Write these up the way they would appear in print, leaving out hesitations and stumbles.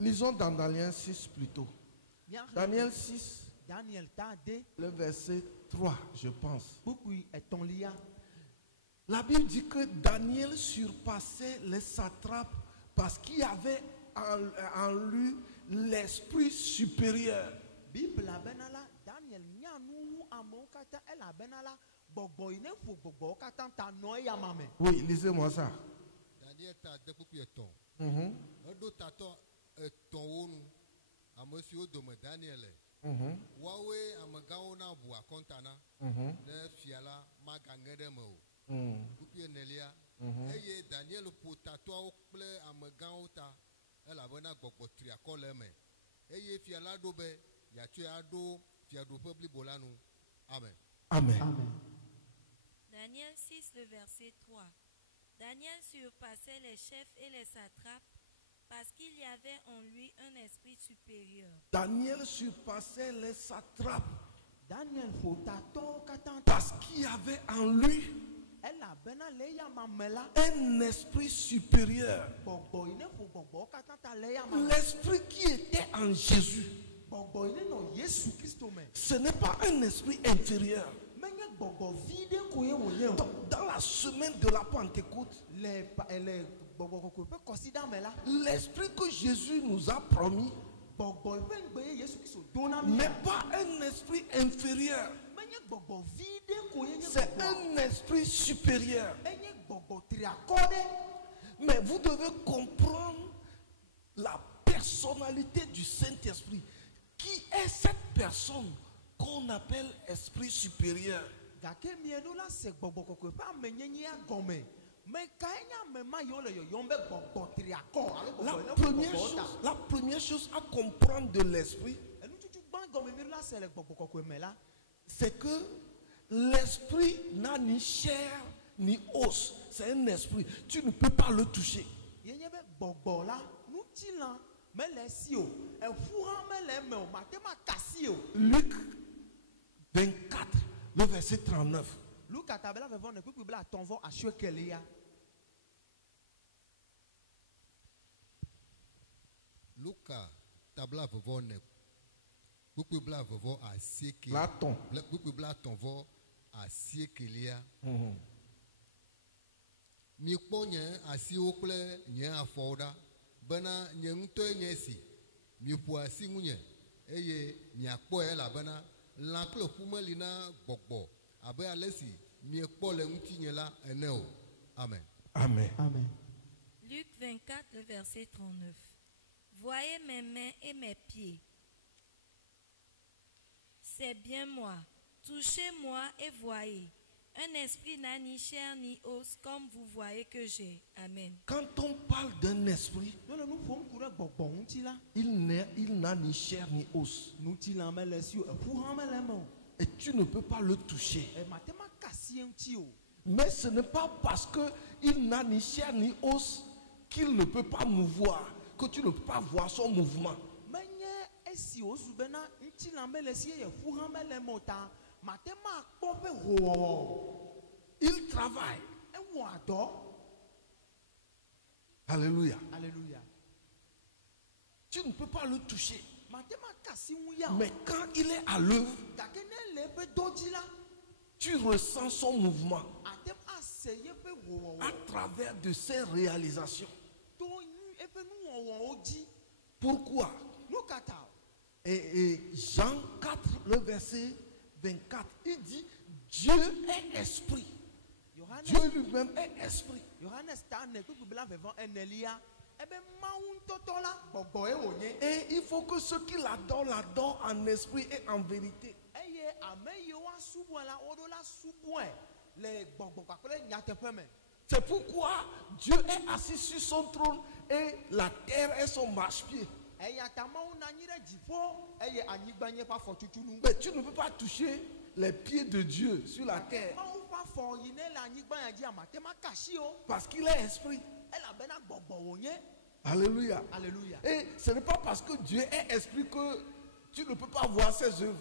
Lisons dans Daniel 6 plutôt. Daniel 6, le verset 3, je pense. La Bible dit que Daniel surpassait les satrapes parce qu'il y avait en lui l'esprit supérieur. Oui, lisez-moi ça. Daniel Amen. Daniel 6, le verset 3. Daniel surpassait les chefs et les satrapes parce qu'il y avait en lui un esprit supérieur. Daniel surpassait les satrapes parce qu'il y avait en lui un esprit supérieur. L'esprit qui était en Jésus, ce n'est pas un esprit inférieur. Donc, dans la semaine de la Pentecôte, l'esprit que Jésus nous a promis n'est pas un esprit inférieur. C'est un esprit supérieur. Mais vous devez comprendre la personnalité du Saint-Esprit. Qui est cette personne qu'on appelle esprit supérieur? La première chose à comprendre de l'esprit, c'est que l'esprit n'a ni chair ni os. C'est un esprit. Tu ne peux pas le toucher. Luc 24, le verset 39. Luca tabla vovone beaucoup bla vovo a siècle Laton. beaucoup bla tonvo a siècle mi ponye asi okle nye afoda bana nye nto nye si mi po asi munye eye mi akpo e la bana lanklo fumelina gbogbo abe alesi mi ekpo le nti nye la eneo. Amen. Amen. Amen. Luc 24, le verset 39. Voyez mes mains et mes pieds. C'est bien moi. Touchez-moi et voyez. Un esprit n'a ni chair ni os comme vous voyez que j'ai. Amen. Quand on parle d'un esprit, il n'a ni chair ni os. Et tu ne peux pas le toucher. Mais ce n'est pas parce qu'il n'a ni chair ni os qu'il ne peut pas mouvoir, que tu ne peux pas voir son mouvement. Il travaille. Alléluia. Alléluia. Tu ne peux pas le toucher. Mais quand il est à l'œuvre, tu ressens son mouvement à travers de ses réalisations. Pourquoi? Et Jean 4, le verset 24, il dit Dieu est esprit. Dieu lui-même est esprit. Et il faut que ceux qui l'adorent en esprit et en vérité. C'est pourquoi Dieu est assis sur son trône et la terre est son marchepied. Mais tu ne peux pas toucher les pieds de Dieu sur la terre. Parce qu'il est esprit. Alléluia. Alléluia. Et ce n'est pas parce que Dieu est esprit que tu ne peux pas voir ses œuvres.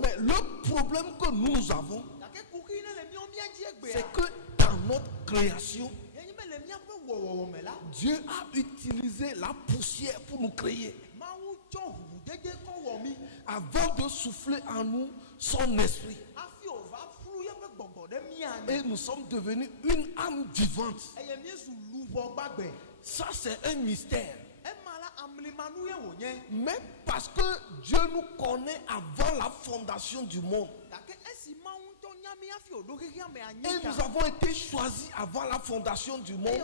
Mais le problème que nous avons, c'est que dans notre création, Dieu a utilisé la poussière pour nous créer. Avant de souffler en nous son esprit. Et nous sommes devenus une âme vivante. Ça, c'est un mystère. Mais parce que Dieu nous connaît avant la fondation du monde. Et nous avons été choisis avant la fondation du monde.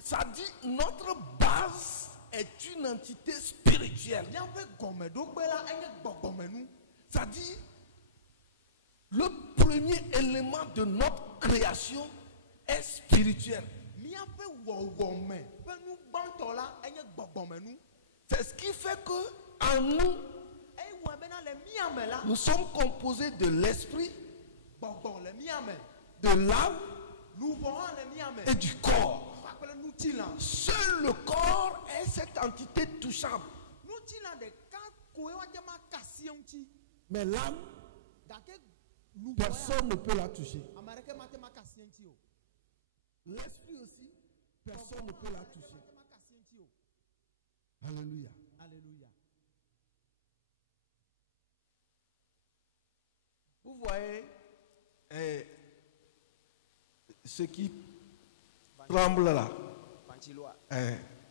Ça dit notre base est une entité spirituelle. Ça dit le premier élément de notre création est spirituel. C'est ce qui fait que en nous, nous sommes composés de l'esprit, de l'âme et du corps. Seul le corps est cette entité touchable. Mais l'âme, personne ne peut la toucher. L'esprit aussi, personne ne peut la toucher. Alléluia. Vous voyez ce qui tremble là.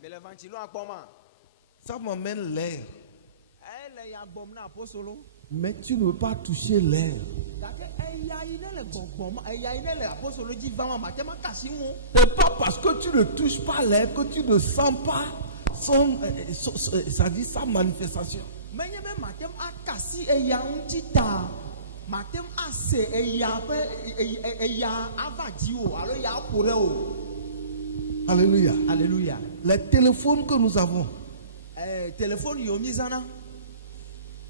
Mais le ventilo a comment? Ça m'amène l'air. Mais tu ne peux pas toucher l'air. C'est pas parce que tu ne touches pas l'air que tu ne sens pas ça dit sa manifestation. Alléluia. Alléluia. Les téléphones que nous avons. Téléphone yomizana.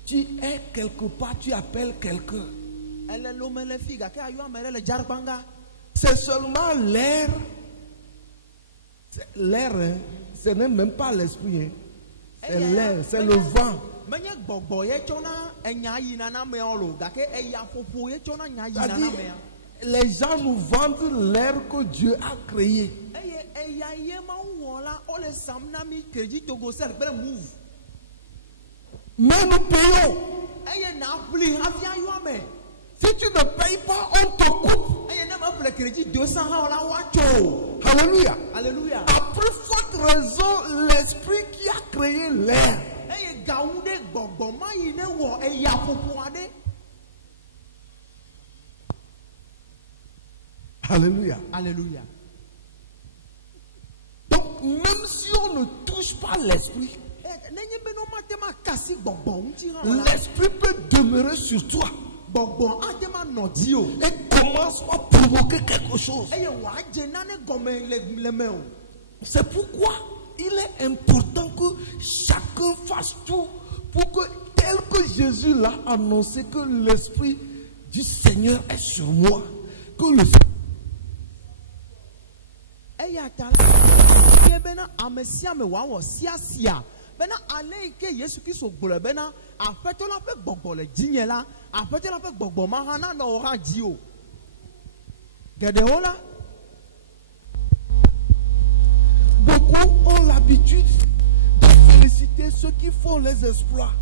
Tu es quelque part, tu appelles quelqu'un. C'est seulement l'air. L'air, hein, ce n'est même pas l'esprit. Hein. C'est l'air, c'est le vent. C'est-à-dire, les gens nous vendent l'air que Dieu a créé. Mais nous payons. Si tu ne payes pas, on te coupe. Alléluia. Alléluia. À plus forte raison, l'esprit qui a créé l'air. Alléluia. Alléluia. Donc, même si on ne touche pas l'esprit, l'esprit peut demeurer sur toi. Et commence à provoquer quelque chose. C'est pourquoi il est important que chacun fasse tout pour que, tel que Jésus l'a annoncé, que l'esprit du Seigneur est sur moi. Que le beaucoup ont l'habitude de féliciter ceux qui font les exploits.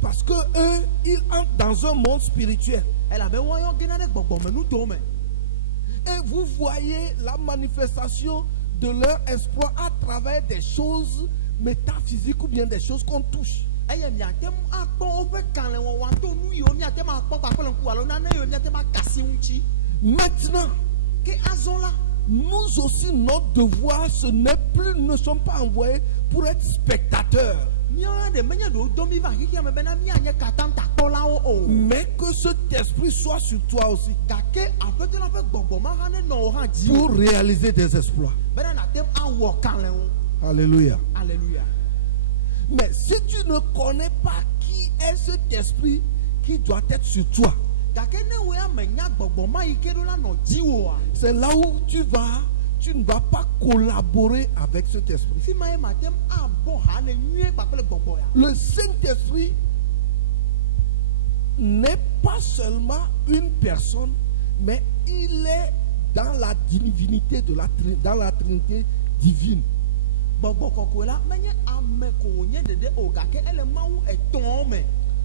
Parce que eux, ils entrent dans un monde spirituel. Et vous voyez la manifestation de leur espoir à travers des choses métaphysiques ou bien des choses qu'on touche. Maintenant, nous aussi, notre devoir, ce n'est plus, nous ne sommes pas envoyés pour être spectateurs. Mais que cet esprit soit sur toi aussi pour réaliser des exploits. Alléluia. Alléluia. Mais si tu ne connais pas qui est cet esprit qui doit être sur toi, c'est là où tu ne vas pas collaborer avec cet esprit. Le Saint-Esprit n'est pas seulement une personne, mais il est dans la divinité dans la Trinité divine.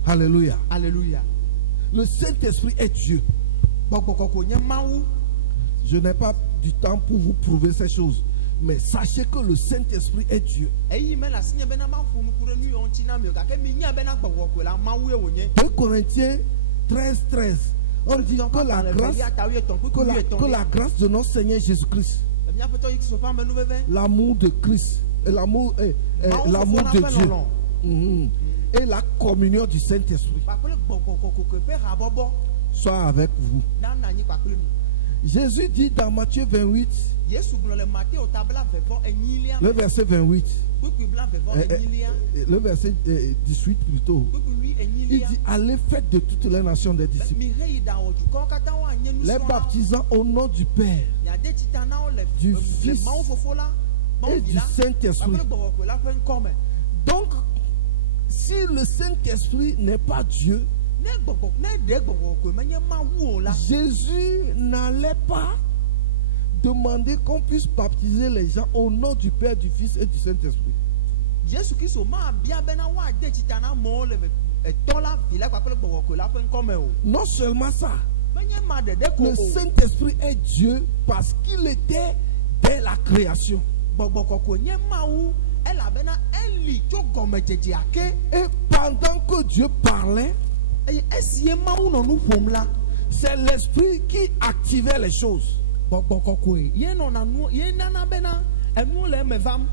Alléluia. Alléluia. Le Saint-Esprit est Dieu. Je n'ai pas du temps pour vous prouver ces choses, mais sachez que le Saint-Esprit est Dieu. 2 Corinthiens 13, on dit que la grâce de notre Seigneur Jésus-Christ, l'amour de Christ, l'amour de Dieu, et la communion du Saint-Esprit soit avec vous. Jésus dit dans Matthieu 28, le verset 28, le verset 18 plutôt, il dit: allez, faites de toutes les nations des disciples, les baptisant au nom du Père, du Fils et du Saint-Esprit. Donc, si le Saint-Esprit n'est pas Dieu, Jésus n'allait pas demander qu'on puisse baptiser les gens au nom du Père, du Fils et du Saint-Esprit. Non seulement ça, le Saint-Esprit est Dieu parce qu'il était dès la création. Et pendant que Dieu parlait, c'est l'Esprit qui activait les choses.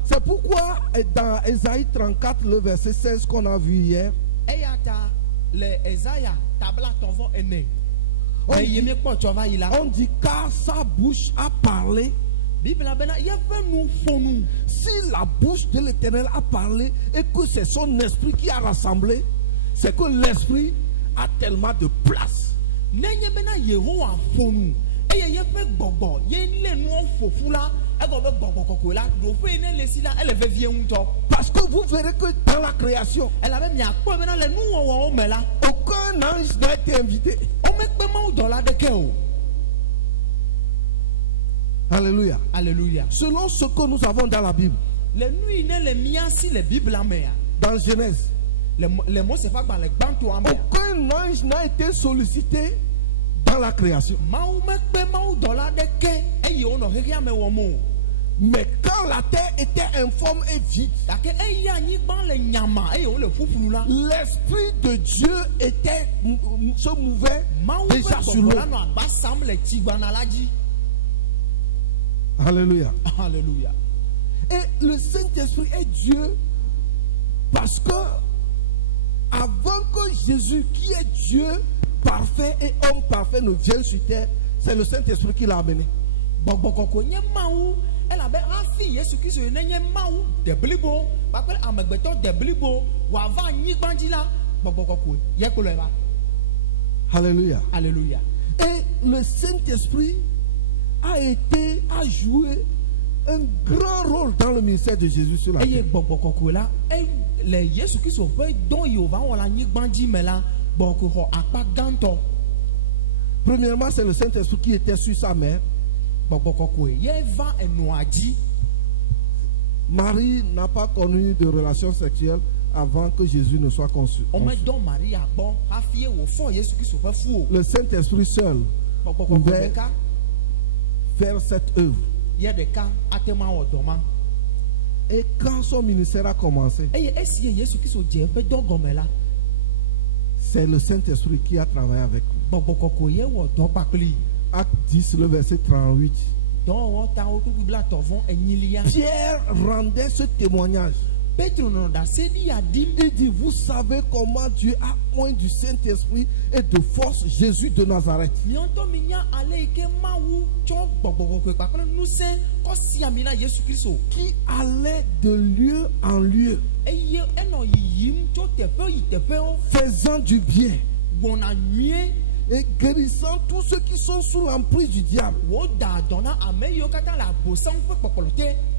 C'est pourquoi dans Ésaïe 34, le verset 16 qu'on a vu hier, on dit car sa bouche a parlé. Si la bouche de l'Éternel a parlé et que c'est son esprit qui a rassemblé, c'est que l'esprit a tellement de place. Parce que vous verrez que dans la création, aucun ange n'a été invité. Alléluia. Alléluia. Selon ce que nous avons dans la Bible, dans Genèse, aucun ange n'a été sollicité dans la création. Mais quand la terre était informe et vide, l'Esprit de Dieu se mouvait déjà sur l'eau. Alléluia. Alléluia. Et le Saint-Esprit est Dieu parce que avant que Jésus, qui est Dieu parfait et homme parfait, ne vienne sur terre, c'est le Saint-Esprit qui l'a amené. Alléluia. Alléluia. Et le Saint-Esprit a joué un grand rôle dans le ministère de Jésus sur la terre. Premièrement, c'est le Saint-Esprit qui était sur sa mère. Marie n'a pas connu de relation sexuelle avant que Jésus ne soit conçu. Le Saint-Esprit seul pouvait faire cette œuvre. Et quand son ministère a commencé, c'est le Saint-Esprit qui a travaillé avec lui. Acte 10, le verset 38. Pierre rendait ce témoignage. Il dit: vous savez comment Dieu a oint du Saint-Esprit et de force Jésus de Nazareth, qui allait de lieu en lieu, faisant du bien et guérissant tous ceux qui sont sous l'emprise du diable,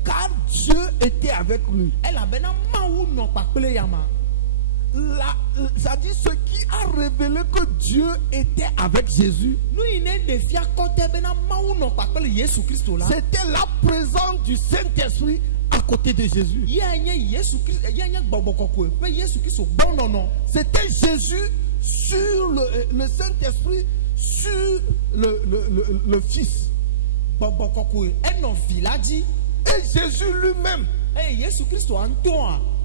car Dieu était avec lui. ça dit ce qui a révélé que Dieu était avec Jésus. C'était la présence du Saint-Esprit à côté de Jésus. C'était Jésus sur le Saint-Esprit sur le Fils. Et Jésus lui-même,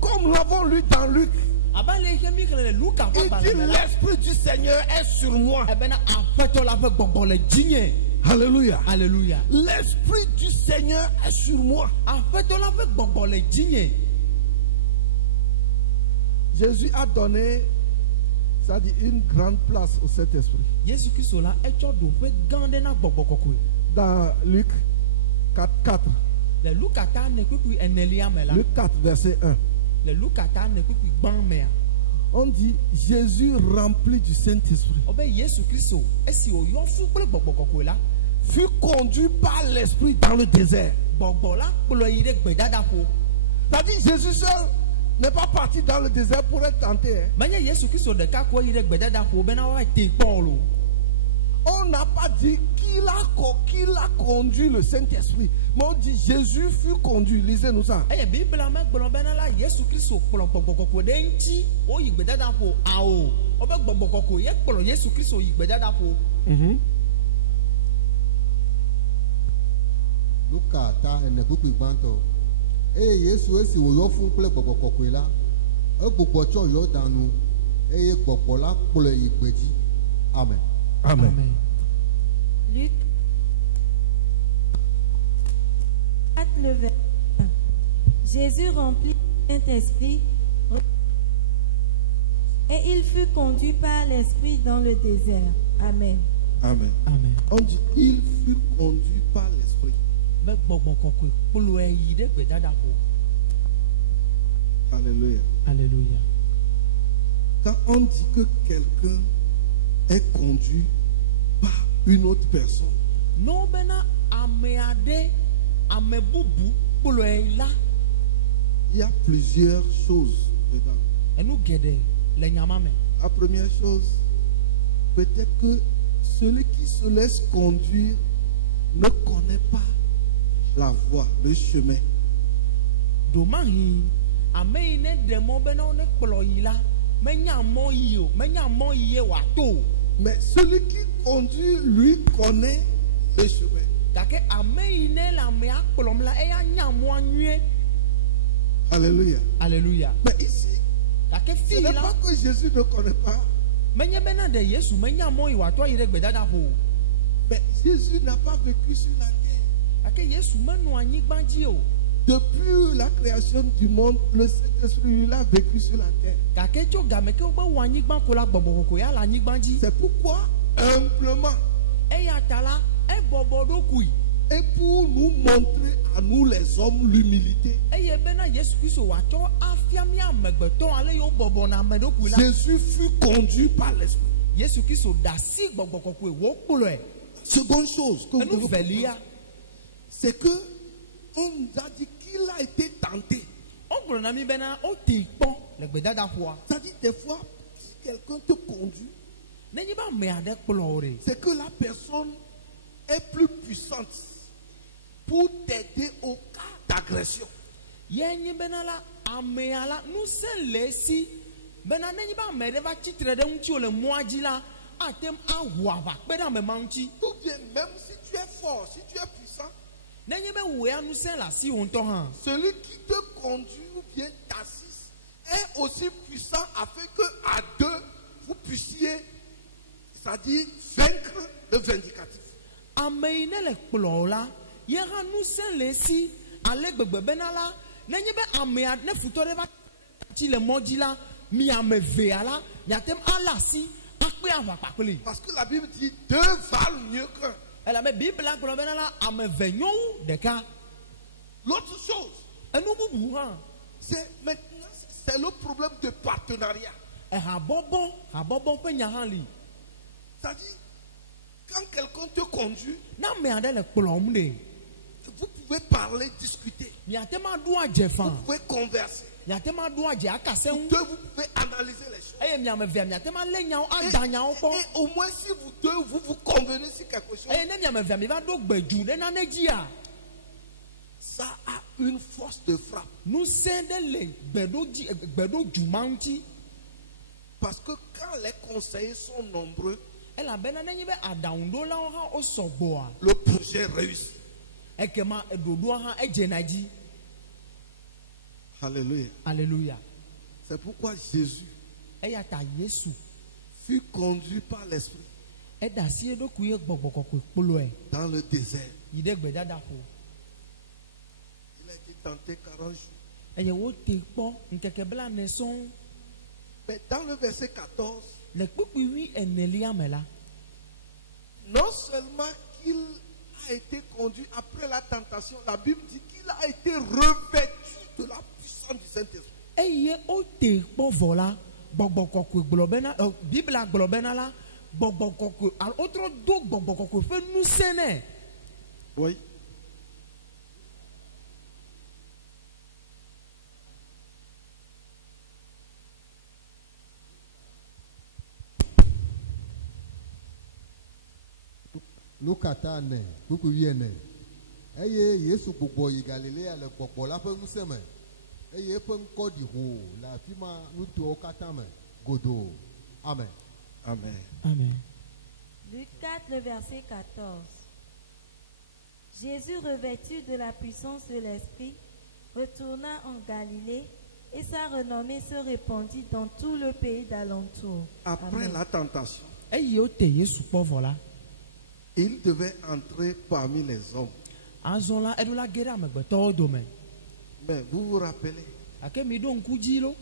comme nous l'avons lu dans Luc, il dit l'Esprit du Seigneur est sur moi. Alléluia. Alléluia. L'Esprit du Seigneur est sur moi. Jésus a donné, ça dit, une grande place au Saint-Esprit. Dans Luc 4. Luc 4, verset 1. On dit Jésus rempli du Saint-Esprit fut conduit par l'Esprit dans le désert. C'est-à-dire Jésus seul n'est pas parti dans le désert pour être tenté. On n'a pas dit qu'il a conduit le Saint-Esprit, mais on dit Jésus fut conduit. Lisez-nous ça. Luka ta ene buku gbanto. Yesu esi wo yo fun kple gbogbo kokwe la. Egbogbo tso yo danu. Eye gbogbo la kple igbeji. Amen. Amen. Amen. Luc 4, le verset 1. Jésus remplit du Saint-Esprit et il fut conduit par l'Esprit dans le désert. Amen. Amen. Amen. On dit il fut conduit par l'Esprit. Alléluia. Alléluia. Quand on dit que quelqu'un est conduit par une autre personne, il y a plusieurs choses dedans. La première chose, peut-être que celui qui se laisse conduire ne connaît pas la voie, le chemin. Mais celui qui conduit, lui, connaît le chemin. Alléluia. Alléluia. Mais ici, ce n'est pas que Jésus ne connaît pas. Mais Jésus n'a pas vécu sur la terre. Depuis la création du monde, le Saint-Esprit, il a vécu sur la terre. C'est pourquoi, humblement, et pour nous montrer à nous les hommes l'humilité, Jésus fut conduit par l'Esprit. Seconde chose que vous devez comprendre, c'est que on nous a dit qu'il a été tenté. C'est-à-dire des fois, si quelqu'un te conduit, c'est que la personne est plus puissante pour t'aider au cas d'agression. Ou bien même si tu es fort, si tu es puissant, celui qui te conduit ou bien t'assiste est aussi puissant afin que à deux vous puissiez, c'est-à-dire vaincre le vindicatif. Parce que la Bible dit deux valent mieux qu'un. L'autre chose, c'est maintenant, c'est le problème de partenariat. C'est-à-dire, quand quelqu'un te conduit, vous pouvez parler, discuter, vous pouvez converser. miatema do adze akase ŋu. Deux, vous pouvez analyser les choses. Eye miamevea miatema lé nyawo Et, ada nyawo kpɔ. et au moins si vous deux, vous convenez sur quelque chose, Eye ne miamevea mi va do gbedu ɖe nane dzia. ça a une force de frappe. Nusẽ ɖe le gbeɖo dzuma ŋuti. Parce que quand les conseillers sont nombreux, Elabena nenye be aɖaŋuɖolawo hã wo sɔgbɔa, le projet réussit. ekema ɖoɖoa hã edzena dzi. Alléluia. Alléluia. C'est pourquoi Jésus Eya ta Yesu fut conduit par l'Esprit eɖe asi eɖokui ye gbɔgbɔ kɔkɔe kplɔe dans le désert. yi ɖe gbedadaƒo. Il a été tenté 40 jours. Eye wote kpɔ ŋkeke blaene sɔŋ. Mais dans le verset 14, Le kpukpui 14 me la, non seulement qu'il a été conduit après la tentation, la Bible dit qu'il a été revêtu de la puissance du Saint-Esprit. eye wote kpɔ vɔ la, gbɔgbɔ kɔkɔe gblɔ bena Biblia gblɔ bena la, gbɔgbɔ kɔkɔe alo wotrɔ do gbɔgbɔ kɔkɔe ƒe ŋusẽ nɛ. Oui. Lukata ne, kuku wie ne. Eye Yesu gbogbo yi Galilea le gbogbo la ƒe ŋusẽ me. Eye eƒe ŋkɔ ɖi ho le afi ma nutowo katã me. Godo. Amen. Amen. Amen. Luc 4, le verset 14. Jésus, revêtu de la puissance de l'Esprit, retourna en Galilée et sa renommée se répandit dans tout le pays d'alentour. Après Amen. la tentation, Eye wote Yesu kpɔ vɔ la, il devait entrer parmi les hommes. azɔ la eɖo la ge ɖe amegbetɔwo dome. Mais vous vous rappelez, Gake mi ɖo ŋku dzi lo.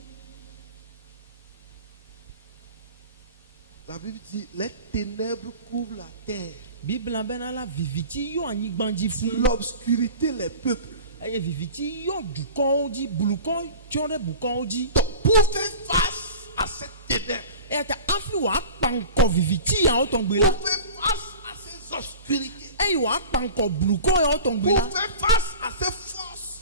la Bible dit les ténèbres couvrent la terre, Biblia bena la viviti yɔ anyigba dzi fũu. l'obscurité les peuples. Eye viviti yɔ dukɔwo dzi, blukɔ tsyɔ ɖe bukɔwo dzi. Pour faire face à cette ténèbre, Eya ta hafi wòakpa ŋkɔ viviti yawo tɔgbe pour la, faire face à ces obscurités, eye wòakpa ŋkɔ blukɔ yawo tɔgbe pour la, faire face à ces forces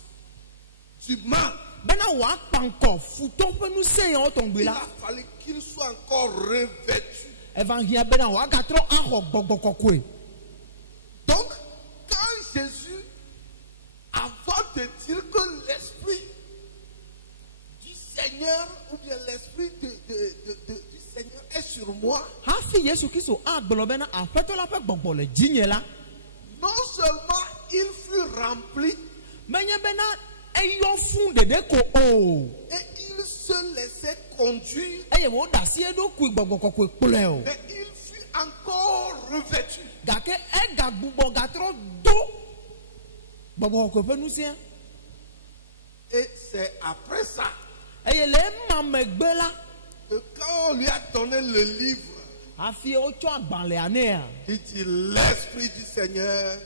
du mal, bena wòakpa ŋkɔ futɔ ƒe ŋusẽ yawo tɔgbe il la, a fallu qu'il soit encore revêtu. eva hiã bena wòagatrɔ axɔ gbɔgbɔ kɔkɔe. Donc, quand Jésus, avant de dire que l'Esprit du Seigneur, ou bien l'Esprit du Seigneur est sur moi, Hafi Yesu Kristo agblɔ bena aƒetɔ la ƒe gbɔgbɔ le dzinye la, non seulement il fut rempli, menye bena eyɔ fũu ɖeɖe ko o, et il se laissait conduire, eye wòɖe asi eɖokui gbɔgbɔ kɔkɔe kplɔe o, mais il fut encore revêtu. gake egagbugbɔ gatrɔ do gbɔgbɔ kɔkɔe ƒe ŋusẽ. Et c'est après ça Eye le ema megbe la, que quand on lui a donné le livre, hafi wotsɔ agbalẽa nɛa, il dit l'Esprit du Seigneur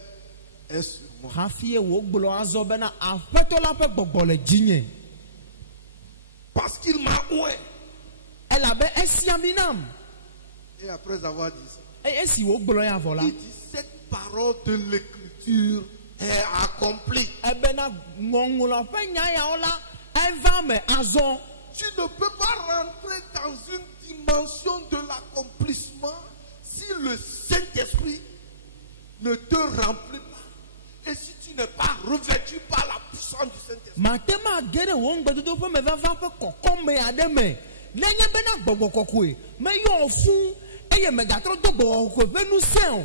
est sur moi. hafi wògblɔ azɔ bena aƒetɔ la ƒe gbɔgbɔ le dzinye, Parce qu'il m'a oué. elabe esia mi nam. Et après avoir dit ça, Eye esi wògblɔ ya vɔ la, il dit cette parole de l'écriture est accomplie. ebena ŋɔŋlɔ ƒe nya yawo la eva me azɔ. Tu ne peux pas rentrer dans une dimension de l'accomplissement si le Saint-Esprit ne te remplit pas. Et si tu n'es pas revêtu par la puissance du Saint-Esprit. Matema ge ɖe wò ŋugbedodo ƒe mevava ƒe kɔkɔme aɖe me. Nenye bena gbɔgbɔ kɔkɔe meyɔ fũu eye megatrɔ do gbɔgbɔ kɔkɔe ƒe ŋusẽ o.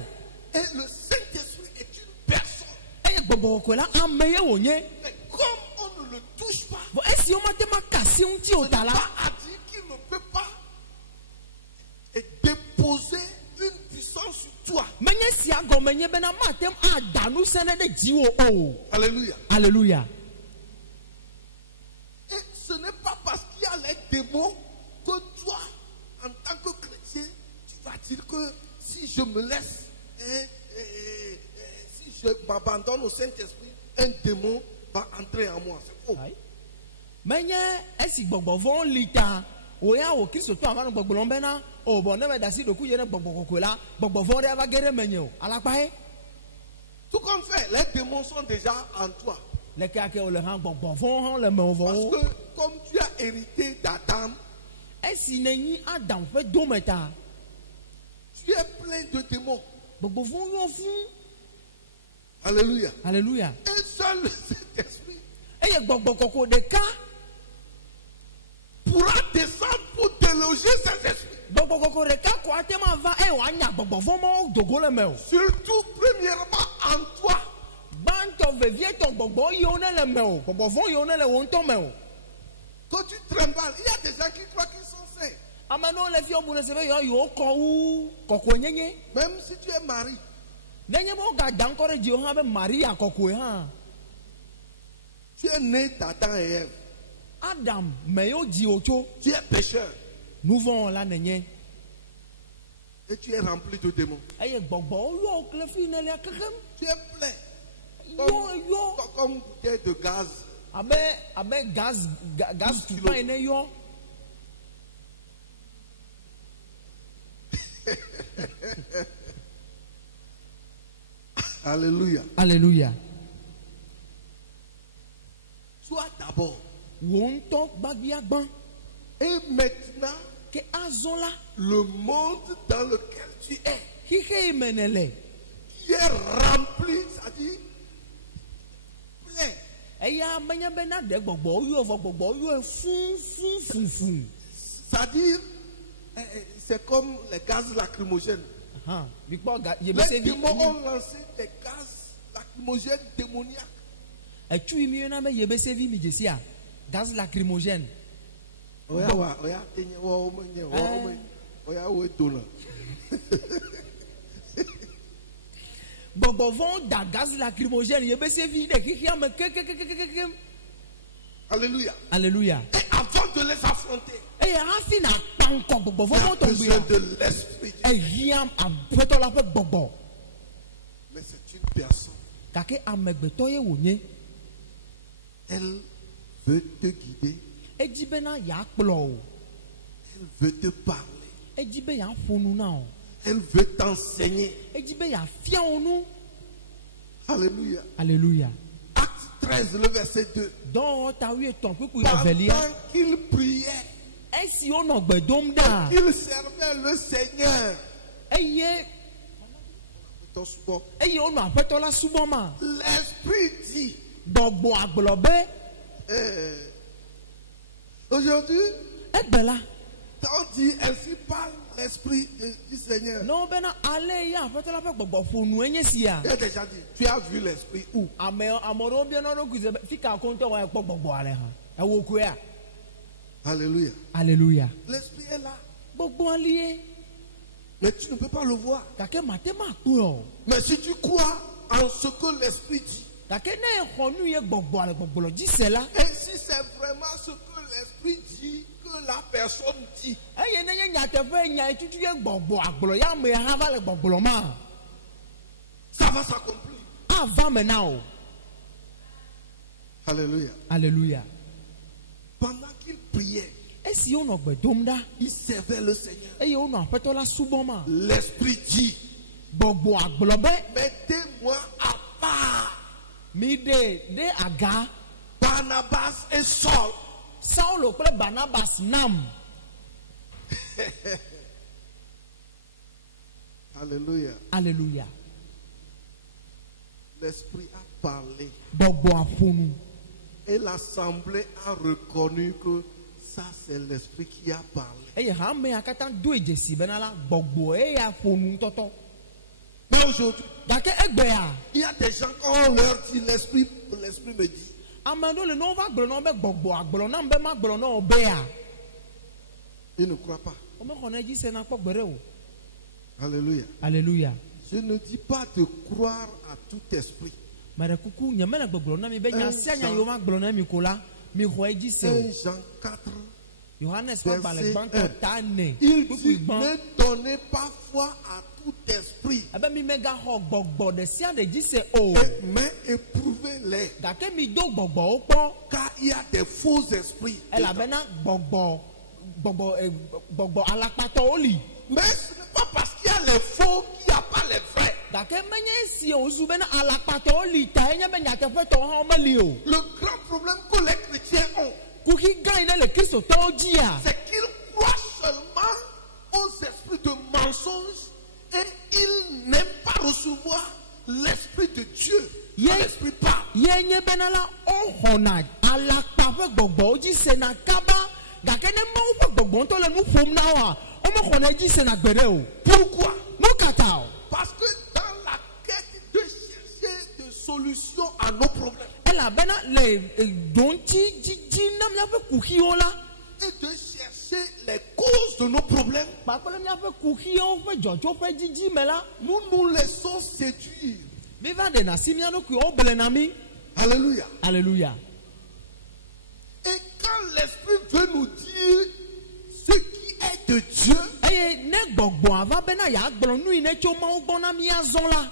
Et le Saint-Esprit est une personne. Eye gbɔgbɔ kɔkɔe la ame ye wònye. Mais comme on ne le touche pas, Bon, esi womatema kasi ŋuti o ta la, pas à dire qu'il ne peut pas déposer une puissance sur toi. menye sia gɔme nye bena matem ada ŋusẽ ɖe ɖe dziwò o. Alléluia. Alléluia. Et ce n'est pas parce qu'il y a les démons que toi, en tant que chrétien, tu vas dire que si je me laisse, si je m'abandonne au Saint-Esprit, un démon va entrer en moi. C'est faux. Ayi. Menye esi gbɔgbɔ vɔwo li ta, wò ya wò Kristo to ava nɔ gbɔgblɔm bena o bɔn ne me da si ɖoku ye ɖe gbɔgbɔ kɔkɔe la, gbɔgbɔ vɔ ɖe ava ge ɖe menye o. Alakpa ye. Tout comme fait, les démons sont déjà en toi. Le kake wòle hã gbɔgbɔ vɔwo hã le mewò Parce vɔwo. que comme tu as hérité d'Adam, esi nenyi Adam ƒe dome ta tu es plein de démons. gbogbo fún yóò fún Alléluia. hallelujah Un seul Saint-Esprit eye gbɔgbɔ kɔkɔ ɖeka pourra descendre pour déloger cet esprit. gbɔgbɔ kɔkɔ ɖeka ko ate ma va eye wòanya gbɔgbɔ vɔ mawo dogo le me o Surtout, premièrement, en toi. gbãtɔ vevietɔ gbɔgbɔ yiwo ne le me o gbɔgbɔ vɔ yiwo ne le wo ŋutɔ me o Quand tu trembles, il y a des gens qui croient qu'ils sont saints. ame aɖewo le fi wobu ne se be yewo kɔ wu kɔkɔenyenye Même si tu es marié, nenye be wogada ŋkɔ ɖe dziwo hã be Maria kɔkɔe hã tu es né d'Adam et Ève. Adam me yewo dzi wo tso Tu es pécheur nu vɔ la nenye et tu es rempli de démons. eye gbɔgbɔwo yɔ kle fi ne lia kekem Tu es plein. yɔ Comme bouteille de gaz. abe gaz tukpa ene yɔ Alléluia. hallelujah Sois d'abord. wo ŋutɔ gbagbia gbã Et maintenant, ke azɔ la le monde dans lequel tu es, xixe yi me ne le qui est rempli, c'est-à-dire plein. eya menye be na ɖe gbɔgbɔwo yɔ vɔ gbɔgbɔwo yɔ fufufufu C'est-à-dire, c'est comme les gaz lacrymogènes. mikpɔ Les yebesevi démons ont lancé des gaz lacrymogènes démoniaques. etsu yi mi yɔna be yebesevi mi dzesia gaz lacrymogène Oya, tenye wo menye wo oya wo dona. gbɔgbɔ vɔwo da gaz lacrymogène yebesevi ɖe xixia me kekekekeke Alléluia. alléluia Et avant de les affronter, eye hafi na kpa ŋkɔ gbɔgbɔ tu as vɔwo besoin tɔgbuia de l'esprit. ehiam aƒetɔ la ƒe gbɔgbɔ Mais c'est une personne. gake amegbetɔ ye wònye Elle veut te guider. edzi bena yeakplɔ o Elle veut te parler. edzi be yeaƒo nu na o Elle veut t'enseigner. edzi be yeafia wo nu Alléluia. alléluia Acte 13, le verset 2. dɔwɔwɔ ta wuietɔn kpekpe evelia Pendant qu'il priait, esi wonɔ gbe dom ɖa il servait le Seigneur. eye wonɔ aƒetɔ la subɔma L'Esprit dit, gbɔgbɔ agblɔ be aujourd'hui, egbe la on dit ainsi parle l'Esprit du Seigneur. ne wo bena ale ye aƒetɔ la ƒe gbɔgbɔ ƒo nu enye sia Il y a des gens qui disent, tu as vu l'Esprit où? ame ɖewo biana ɖokui sɛ fi ka ko ŋutɔ wɔn ekpɔ gbɔgbɔa le hã ewo koea Alléluia. alléluia L'Esprit est là. gbɔgbɔa lie Mais tu ne peux pas le voir. gake mate ma kpɔe o Mais si tu crois en ce que l'Esprit dit, gake ne exɔ nu ye gbɔgbɔa le gbɔgblɔ dzi se la et si c'est vraiment ce que l'Esprit dit, que la personne dit, eye ne nye nyateƒe nya tutu ye gbɔgbɔ agblɔ ya ame hã va le gbɔgblɔ ma ça va s'accomplir. ava me na o Alléluia. alléluia Pendant qu'il priait, esi wonɔ gbe dom ɖa il servait le Seigneur. eye wonɔ aƒetɔ la subɔma L'Esprit dit, gbɔgbɔ agblɔ be mettez-moi à part mi ɖe aga Barnabas et Saul. Saulo kple Barnabas nam Alléluia. alléluia L'Esprit a parlé gbɔgbɔ aƒo nu et l'Assemblée a reconnu que ça c'est l'Esprit qui a parlé. eye hamea katã do dzesi bena la gbɔgbɔ eya ƒo nu tɔtɔ Mais aujourd'hui, gake egbea il y a des gens quand on leur dit l'Esprit me dit. ame ɖewo le ne wova gblɔ na wo be gbɔgbɔ agblɔ nam be magblɔ na wo bea Ils ne croient pas. womexɔ na edzi se na kpɔ gbe ɖe o Alléluia. alléluia Je ne dis pas de croire à tout esprit. meɖe kuku nyemele gbɔgblɔ na mi be nya sia nya yiwo magblɔ na mi ko la mi xɔ edzi se 1 o Jean 4, Yohanes ƒe agbalẽ gbãtɔ ta ne il kpukpui dit gbã ne donnez pas foi à tout esprit, ebe mi megaxɔ gbɔgbɔ ɖe sia ɖe dzi se o mais éprouvez-les, gake mi do gbɔgbɔwo kpɔ car il y a des faux esprits. elabena gbɔgbɔ alakpatɔwo li Mais ce n'est pas parce qu'il y a les faux qu'il n'y a pas les vrais. gake menye esi o zu bena alakpatɔwo li ta enye be nyateƒetɔwo hã meli o Le grand problème que les chrétiens ont, kuki gã yi ne le kristotɔwo dzia. c'est qu'ils croient seulement aux esprits de mensonges et ils n'aiment pas recevoir l'esprit de Dieu. Yeah. L'esprit parle. Ye nye bena la o xɔna alakpa ƒe gbɔgbɔwo dzi sena kaba gake ne Mawu ƒe gbɔgbɔ ŋutɔ le nu ƒom na woa wome xɔna dzi sena gbe ɖe o. Pourquoi? Nu kata o. Parce que dans la quête de chercher des solutions à nos problèmes Elabena le dɔntsi dzidzi na míaƒe kuxiwo la. et de chercher les causes de nos problèmes, Kpakple míaƒe kuxiwo ƒe dzɔdzɔƒe dzidzi me la. nous nous laissons séduire. Mi va ɖena si mía ɖokuiwo ble na mí. Alléluia. Alléluia. Et quand l'Esprit veut nous dire ce qui est de Dieu, Eye ne gbɔgbɔa va bena yeagblɔ nu yi ne tso Mawu gbɔ na míazɔ la.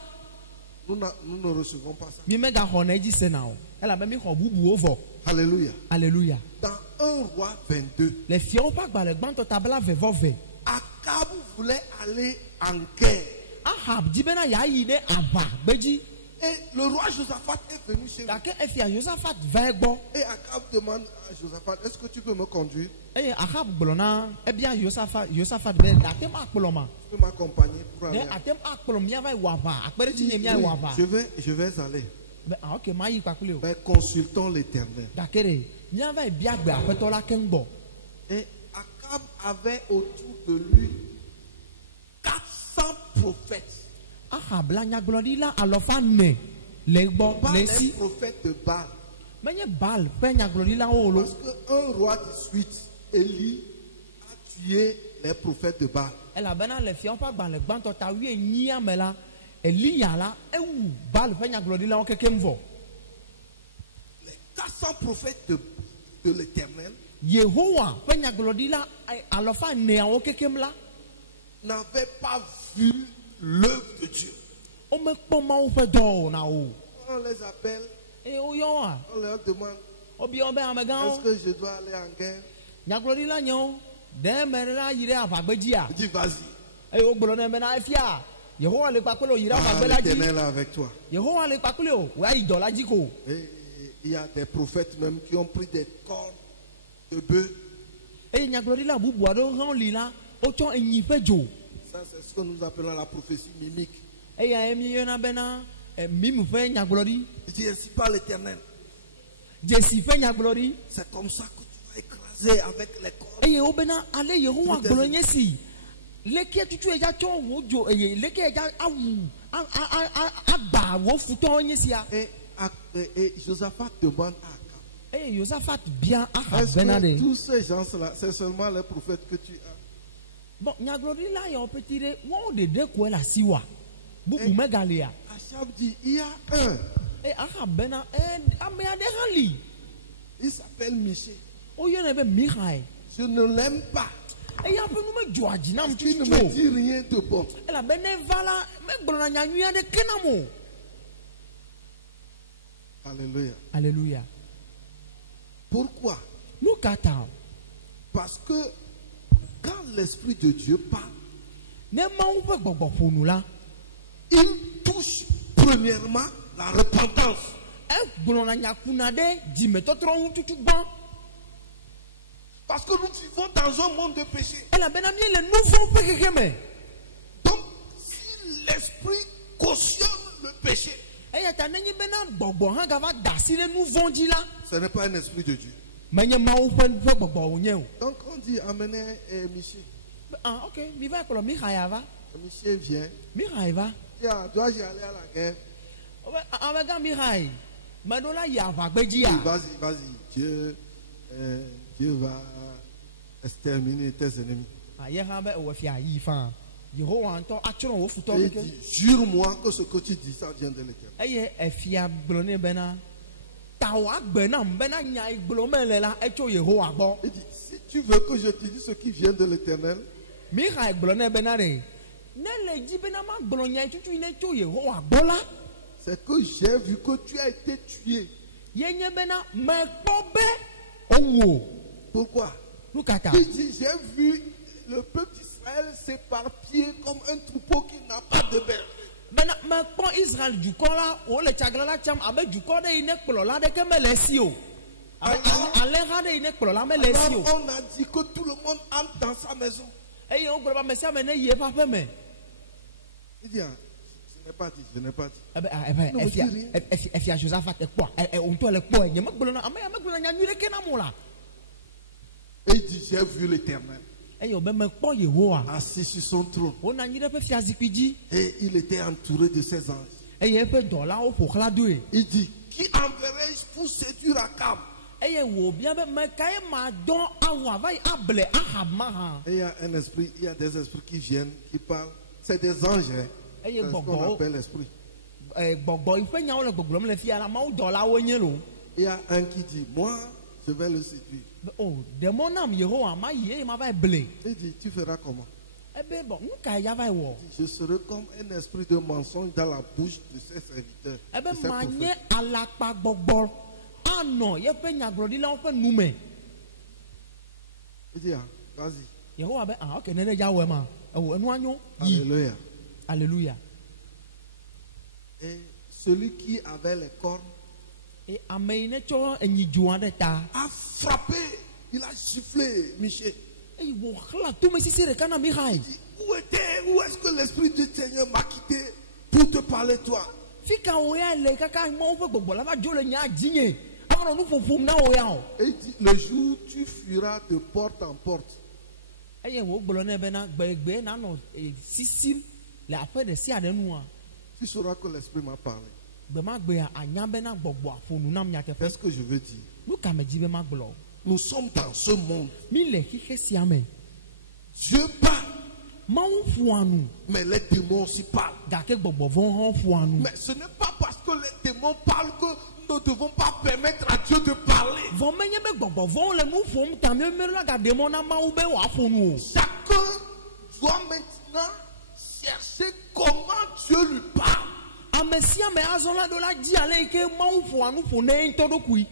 nous ne recevons pas ça. Mi megaxɔna edzi sena o. Elabe mi xɔ bubuwo vɔ. Alléluia. Alléluia. Dans 1 Roi 22, Le fiawo ƒe agbalẽ gbãtɔ tabla vevɔve. Akab voulait aller en guerre. Ahab di bena yeayi ɖe aʋa gbedzi. Et le roi Josaphat est venu chez lui. Gake efia Yosafat va egbɔ. Et Akab demande à Josaphat, est-ce que tu peux me conduire? Eye Ahab gblɔ na ebia Yosafat be atem akplɔ ma. Tu peux m'accompagner pour aller? Ne atem akplɔ míava wɔ aʋa. Akpeɖetsi nye míawɔ aʋa. Je vais aller. Be ok mayi kpakple o. Mais consultons l'Éternel. Gake ɖe míava bia gbe aƒetɔ la keŋ gbɔ. Et Akab avait autour de lui 400 prophètes. Ahab la nyagblɔɖila alɔfa ne le gbɔ Pas le les esi. prophètes de Baal. Menye Baal ƒe nyagblɔɖilawo o lo. Parce que 1 Roi 18, Élie a tué les prophètes de Baal. Elabena le fiawo ƒe agbalẽ gbãtɔ ta 18 me la Eliya la ewu Baal ƒe nyagblɔɖilawo kekem vɔ. Les 400 prophètes de l'Éternel Yehowa ƒe nyagblɔɖila alɔfa neawo kekem la n'avaient pas vu l'œuvre de Dieu. womekpɔ Mawu ƒe dɔwɔna o. On les appelle, Eye woyɔwoa on leur demande, wobia wo be est-ce amegãwo que je dois aller en guerre? nyagblɔɖila nyewo ɖe me ɖe ayi ɖe aʋagbedzia. Il dit, vas-y. Eye wogblɔ nɛ bena efia Yehowa le kpakple wo yi ɖe Ah, aʋagbe la dzi. l'Éternel est avec toi. Yehowa le kpakple wo woayi dɔ la dzi ko. Et il y a des prophètes même qui ont pris des cornes de bœuf. Eye nyagblɔɖila bubu aɖewo hã li la wotsɔ enyi ƒe dzo. Ça, c'est ce que nous appelons la prophétie mimique. Eya míeyɔna bena mim ƒe nyagblɔɖi, Il dit, ainsi par l'Éternel. dzesi ƒe nyagblɔɖi. C'est comme ça que tu vas écraser avec les cornes. Eye wo bena ale Yehowa gblɔ nye si leke tutu edza tsɔ wo dzo eye leke edza awu agba wo futɔwo nye sia. Et Josaphat demande à Akab, Eye Yosafat bia Ahab est-ce bena que ɖe. tous ces gens-là, c'est seulement les prophètes que tu as? Bon nyagblɔɖila yawo peti ɖe wɔn ɖeɖe koe le asi wa bubu megalia. Achab dit, il y a un. Eye Ahab bena ame aɖe hã li Il s'appelle Miché. woyɔnɛ be Michael. Je ne l'aime pas. Eya ƒe nu medzɔ adzi nam Il ne tutu me o. dit rien de bon. Elabena eva la megblɔna nyanyui aɖeke nam o. Alléluia. Alléluia. Pourquoi? Nu ka ta o? Parce que quand l'Esprit de Dieu parle, Ne Mawu ƒe gbɔgbɔ ƒo nu la il touche premièrement la repentance. egblɔna nyakuna ɖe dzimetɔtrɔ ŋu tutu gbɔ. Parce que nous vivons dans un monde de péché. Elabena míele nu vɔ̃ ƒe xexe me. Donc, si l'Esprit cautionne le péché, Eya ta nenye bena gbɔgbɔ hã gava da asi ɖe nu vɔ̃ dzi la ce n'est pas un esprit de Dieu. menye Mawu ƒe gbɔgbɔ wònye o. Donc, on dit amenez Miché. Ah ok mi va kplɔ Michael va. Miché vient. Michael va. Tiens, dois-je aller à la guerre? Amegã Michael meɖo la yi aʋagbedzia. Oui, vas-y. Dieu va exterminer tes ennemis. Ye hã be ewɔ fia yi fã. Yehowa ŋutɔ atsrɔ̃ wo Et futɔwo il keke. dit, jure-moi que ce que tu dis, ça vient de l'Éternel. Eye efia gblɔ nɛ bena tawɔ agbe nam bena nya yi gblɔ mele la etso Yehowa gbɔ. Il dit, si tu veux que je te dise ce qui vient de l'Éternel, Michael gblɔ nɛ bena ɖe ne le dzi bena ma gblɔ nya yi tutu yi ne tso Yehowa gbɔ la c'est que j'ai vu que tu as été tué. ye nye bena mekpɔ be owo. Pourquoi? Nu ka ta? Il dit, j'ai vu le peuple d'Israël s'éparpiller comme un troupeau qui n'a pas de berger. Bena mekpɔ Israel dukɔ la wole tsaglã la tsam abe dukɔ ɖe yi ne kplɔla ɖeke mele esi o. alẹ́ ha de yi ne kplɔ la mele esi o. Alors on a dit que tout le monde entre dans sa maison. eye wo gblɔ ba mɛ sia mɛ ne yi eƒe aƒe me. Il dit, ah, je n'ai pas dit, je n'ai pas dit. Efia Josaphat ekpɔ ŋutɔ le kpɔ nye megblɔ na ame megblɔ na nyanyui ɖeke na mo la. Et il dit, j'ai vu l'Éternel eye wo be mekpɔ Yehowa assis sur son trône. wonɔ anyi ɖe eƒe fiazikpui dzi Et il était entouré de ses anges. eye eƒe dɔlawo ƒoxla doe. Il dit, qui enverrai-je pour séduire Akab? eye wò bia be mekae ma dɔ awu ava yi able Ahab ma hã. Et il y a un esprit, il y a des esprits qui viennent, qui parlent. C'est des anges, hein. Et C'est ce qu'on appelle l'esprit. Gbɔgbɔ yi ƒe nyawo le gbɔgblɔm le fia la mawu dɔlawo nye lo. Il y a un qui dit, moi, je vais le séduire. O dɛmɔ nam Yehowa ma yi eye ma va yi ble. Il dit, tu feras comment? Ebe bɔn nu ka ya va yi wɔ. Je serai comme un esprit de mensonge dans la bouche de ses serviteurs. Ebe de ses ma nye prophètes. alakpa gbɔgbɔ anɔ yeƒe nyagblɔɖilawo ƒe nu me. Il dit, ah, vas-y. Yehowa be ok nene dza wɔ ma ewɔ enua nyo yi. Alléluia. Alléluia. Et celui qui avait les cornes Et ame yi ne tsɔ enyidzo aɖe ta. a frappé, il a giflé Michel. Eye wò xlã tome sisi ɖeka na mi hã yi. Il dit, où est-ce que l'esprit du Seigneur m'a quitté pour te parler toi? Fika wo ya le kaka mawu ƒe gbɔgbɔ la va dzo le nya dzi nye. Amanɔ nu ƒoƒom na wo ya o. Et il dit, le jour tu fuiras de porte en porte. Eye wò gblɔ nɛ bena gbegbe nanɔ sisim le aƒe ɖe sia ɖe nua. Tu sauras que l'esprit m'a parlé. Gbe ma gbea anya bena gbɔgbɔ aƒo nu nam nyateƒe. Qu'est-ce que je veux dire? Nu ka me dzi be ma gblɔ. Nous sommes dans ce monde. Mi le xixe sia me. Dieu parle, Mawu ƒoa nu mais les démons aussi parlent. gake gbɔgbɔ vɔ hã ƒoa nu. Mais ce n'est pas parce que les démons parlent que nous ne devons pas permettre à Dieu de parler. Vɔ menye be gbɔgbɔ vɔwo le nu ƒom ta mi la ga ɖe mɔ na Mawu be wòaƒo nu o. Chacun doit maintenant chercher comment Dieu lui parle. Ame sia ame azɔ la ɖo la dzi ale yi ke Mawu ƒoa nu ƒo ne ŋutɔ ɖokui.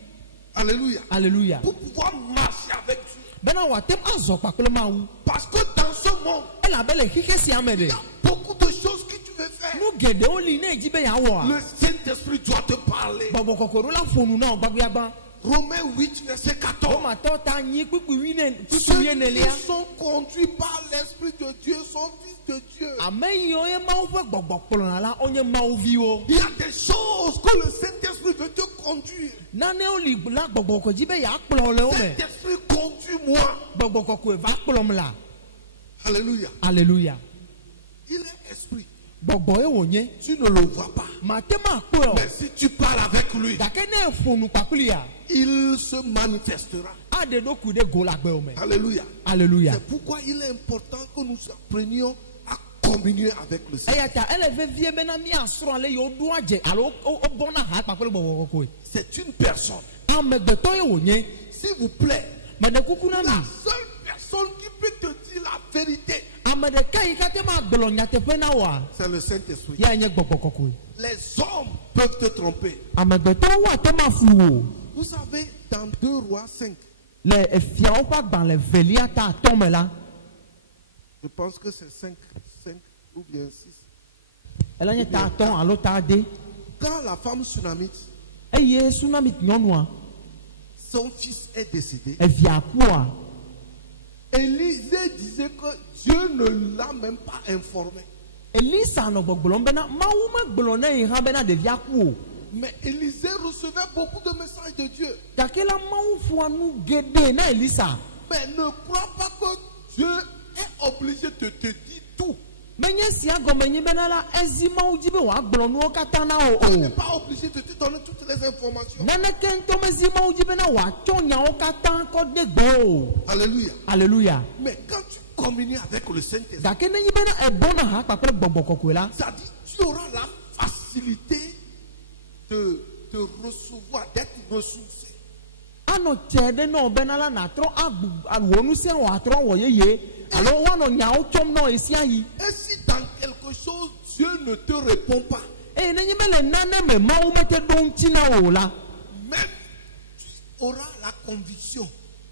Alléluia. Alléluia. Pour pouvoir marcher avec Dieu. Bena wòate azɔ kpakple Mawu. Parce que dans ce monde, Elabe le xixe sia me il ɖe. y a beaucoup de choses que tu veux faire. Nu geɖewo li ne edzi be yeawɔa. Le Saint-Esprit doit te parler. Gbɔgbɔ kɔkɔ ɖo la ƒo nu na wo gbagbeagba. Romains 8, verset 14. Romatɔ ta nyi kpukpui Ceux kpukpui qui enelia. sont conduits par l'Esprit de Dieu sont fils de Dieu. Ame yiwo ye Mawu ƒe gbɔgbɔ kplɔna la wonye Mawu viwo. Il y a des choses que le Saint-Esprit veut te conduire. Nanewo li la gbɔgbɔ kɔ dzi be yeakplɔ le wo me. Saint-Esprit, conduis-moi. Gbɔgbɔ kɔkɔe va kplɔm la. Alléluia. Alléluia. Il est esprit. Gbɔgbɔ ye wònye. Tu ne le vois pas. Mate ma kpɔe o. Mais si tu parles avec lui, Gake ne eƒo nu kpakplia, il se manifestera. aɖe ɖokui ɖe go le agbewo me. Alléluia. Alléluia. C'est pourquoi il est important que nous apprenions à communier avec le Seigneur. Eya ta ele vevie bena miasrɔ̃ ale yi woɖo adze alo wobɔna ha kpakple gbɔgbɔ kɔkɔe. C'est une personne. Amegbetɔ ye wònye. S'il vous plaît, Meɖe kuku na mi. la seule personne qui peut te dire la vérité, Ame ɖeka yi katã ma gblɔ nyateƒe na woa, c'est le Saint-Esprit. ya nye gbɔgbɔ kɔkɔe. Les hommes peuvent te tromper. Amegbetɔwo woate ma flu wo. Vous savez, dans 2 Rois 5, Le efiawo ƒe agbalẽ velia ta atɔ me la, je pense que c'est 5 ou bien 6. ele nye ta atɔ alo ta ade. Quand la femme sunamite, Eye Sunamit nyɔnua, son fils est décédé, evia kua, Élisée disait que Dieu ne l'a même pas informé. Elisa nɔ gbɔgblɔm bena Mawu megblɔ ne yi hã bena ɖevia ku o. Mais Élisée recevait beaucoup de messages de Dieu. Gake la Mawu ƒoa nu geɖe na Elisa. Mais ne crois pas que Dieu est obligé de te dire tout. Menye sia gɔme nyi bena la ezi Mawu dzi be wòagblɔ nuwo katã na wo Dieu n'est o. pas obligé de te donner toutes les informations. Naneke ŋutɔ mezi Mawu dzi bena wòatsɔ nyawo katã kɔ de gbe o. Alléluia. Alléluia. Mais quand tu communies avec le Saint-Esprit, Gake ne nyi bena ebɔna ha kpakple gbɔgbɔ kɔkɔe la, ça dit tu auras la facilité de recevoir, d'être ressourcé. anɔ tse ɖe nɔ bena la natrɔ agbu wò nu sia wòatrɔ wɔ yeye alo woanɔ nyawo tsɔm nɔ esia yi. Et si dans quelque chose Dieu ne te répond pas, Eye nenye be le nane me Mawu mete ɖo ŋuti na wò la, même tu auras la conviction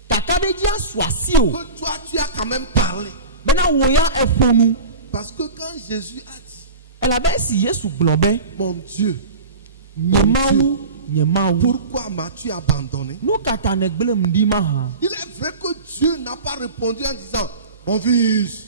kaka ɖe dzi asu asi o. que toi tu as quand même parlé. Bena wò ya eƒo nu. Parce que quand Jésus a dit, Elabe esi Yesu gblɔ be, mon Dieu, Nyemawu, nyemawu. Pourquoi m'as-tu abandonné? Nous katane gbele mdima ha. Il est vrai que Dieu n'a pas répondu en disant, mon fils,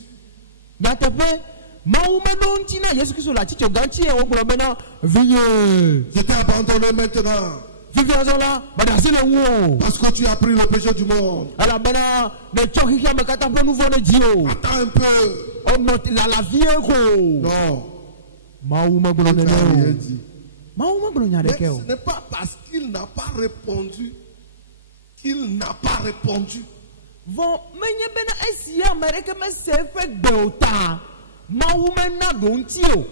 Yatepe, mawu medo ntina Yesu Kristo la chicho ganchi e woglo bena vinye. je t'ai abandonné maintenant Viviazola, badasi le wo. parce que tu as pris le péché du monde. Ala bena de choki kia me kata pe nouveau de Dio. Attends un peu. On note la vie ko. Non, Mawu maglo tu n'as rien nene. dit. Mawu maglo Mais nyade ce keo. n'est pas parce qu'il n'a pas répondu qu'il n'a pas répondu. Von menye bena esi Amerika me sefe gbeota. Mawu mena dontio.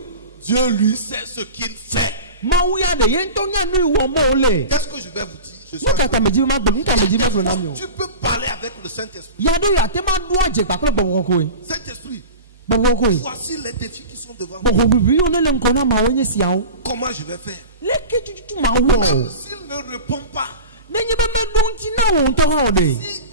Dieu lui sait ce qu'il fait. Mawu ya de yento nya nu wo mo le. Qu'est-ce que je vais vous dire? Je suis Nukata meji maglo, nukata meji maglo namio. Tu peux parler avec le Saint-Esprit. Yado ya tema doa je pa kle boboko e. Saint-Esprit, Boboko e. voici les défis qui sont devant moi. Boko bibi on le nkona ma onye siao. Comment je vais faire? Leke tutu ma wo. S'il ne répond pas, Nenye be me donti na wo nto ha de.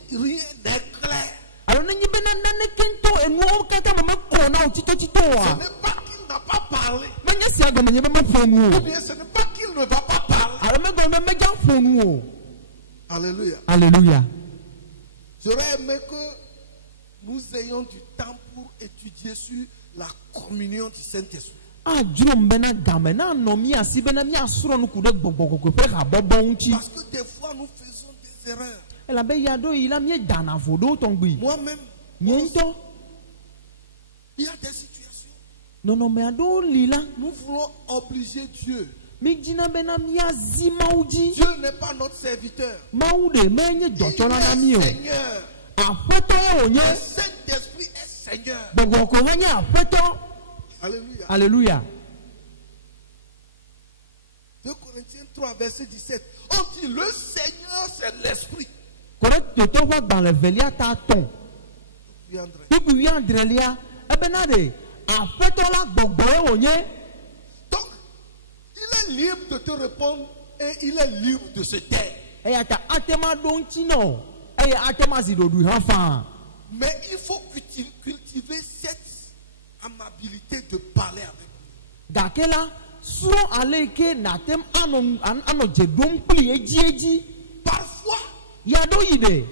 si rien n'est clair, Alo nenye be na nane kento enu kata me kona o tito tito ce wa. n'est pas qu'il n'a pas parlé. Menye sia go nenye be me fonu Ou o. bien ce n'est pas qu'il ne va pas parler. Alo me go me ja fonu o. Alléluia. Alléluia. J'aurais aimé que nous ayons du temps pour étudier sur la communion du Saint-Esprit. Adro mbena game na no mi asi bena mi asuro nu kude gbogbo ko pe ka bobo unchi. Parce que des fois nous faisons des erreurs. Ela be yado ila mi dana fodo tongbi. Moi-même, Nyento. il y a des situations. No no me ado lila. Nous voulons obliger Dieu. Mi jina bena mi azi mauji. Dieu n'est pas notre serviteur. Maude menye Il jochola na est mi o. Seigneur. Afeto onye. Le Saint-Esprit est Seigneur. Gbogbo ko hanye afeto. Alléluia. Alléluia. 2 Corinthiens 3, verset 17. On dit le Seigneur, c'est l'Esprit. Correct to to wa dans le velia ta ton. Viendrait. Ibu wi andrelia ebena de afeto la gbogbo onye. Donc, il est libre de te répondre et il est libre de se taire. Eya ta atema donchi no. Eya atema zidodu hafa. Mais il faut cultiver cette amabilité de parler avec lui. Gakela suro aleke natem ano jedum pli eji. Parfois, Yado yide.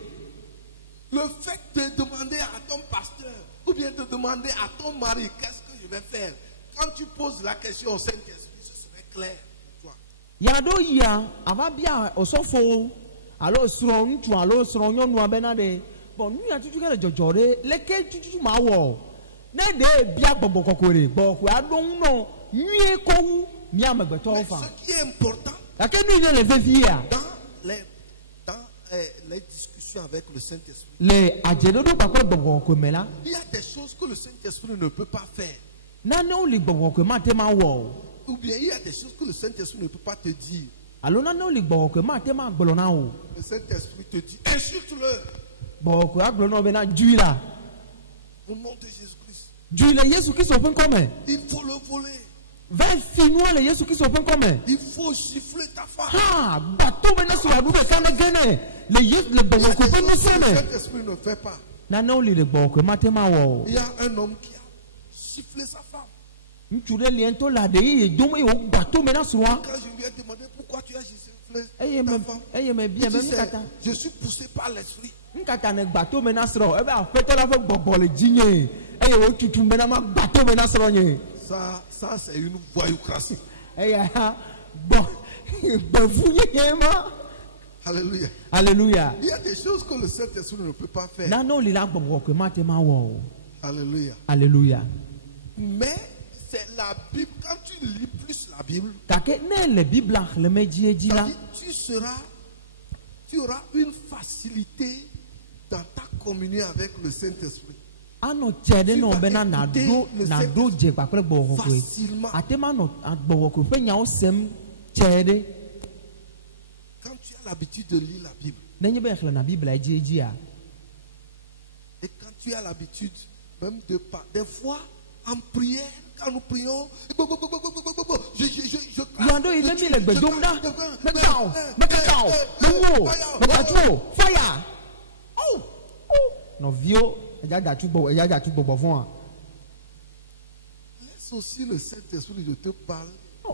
le fait de demander à ton pasteur ou bien de demander à ton mari qu'est-ce que je vais faire, quand tu poses la question au Saint-Esprit, ce serait clair pour toi. Yado ya avabia osofo alo suro ntu alo suro nyonu abena de. Bon nu ya tutu kele jojore leke tutu ma wo. Ne de bia gbogbo kokore gbogbo adon no nwie kowu mi amegbeto Mais fa. ce qui est important Ake nu ile le vevia. dans les discussions avec le Saint-Esprit, Le ajedodo pakwe gbogbo komela. il y a des choses que le Saint-Esprit ne peut pas faire. Nane oli gbogbo koma tema wo. Ou bien il y a des choses que le Saint-Esprit ne peut pas te dire. Alo nane oli gbogbo koma tema gbolona o. Le Saint-Esprit te dit, insulte-le Gbogbo agbolona bena juila. au nom de Jésus-Christ. Juila Yesu Kristo pen kome. Il faut le voler. Va finua le Yesu Kristo pen kome. Il faut gifler ta femme. Ha, bato bena so adu be kana gene. Le Yesu le Il y a gbogbo des ko pen choses que le sene. Saint-Esprit ne fait pas. Nane oli le gbogbo koma tema wo. Il y a un homme qui a giflé sa femme. Ntu de liento la de yi dom e o bato mena so wa. Quand je lui ai demandé pourquoi tu as giflé Eye me ta femme, eye me bien il me dit, nkata. je suis poussé par l'Esprit. Nkata ne bato mena sro. Ebe afeto la fe gbogbo le jinye. Eye o tutu mena ma bato mena sro nye. Ça c'est une voyoucratie. Eye bon bevu yema. Alléluia. Alléluia. Il y a des choses que le Saint-Esprit ne peut pas faire. Nano li la gbogbo ko ma te ma wo. Alléluia. Alléluia. Mais c'est la Bible. Quand tu lis plus la Bible, Kake ne le Bible le meji eji la. tu auras une facilité dans ta communion avec le Saint-Esprit. Ano chede Tu no vas bena na écouter do le na Saint-Esprit do je pa kle gbogbo ko. facilement. Atema no gbogbo ko fe nya o sem chede. Quand tu as l'habitude de lire la Bible, Nenye be khle na Bible eji eji a. et quand tu as l'habitude même de pas, des fois en prière, quand nous prions, Yando ile mi le gbedom da. Mekao. Nuwo. Mekao. Fire. Oh. No vio eja da tu gbogbo fun a. Laisse aussi le Saint-Esprit de te parler.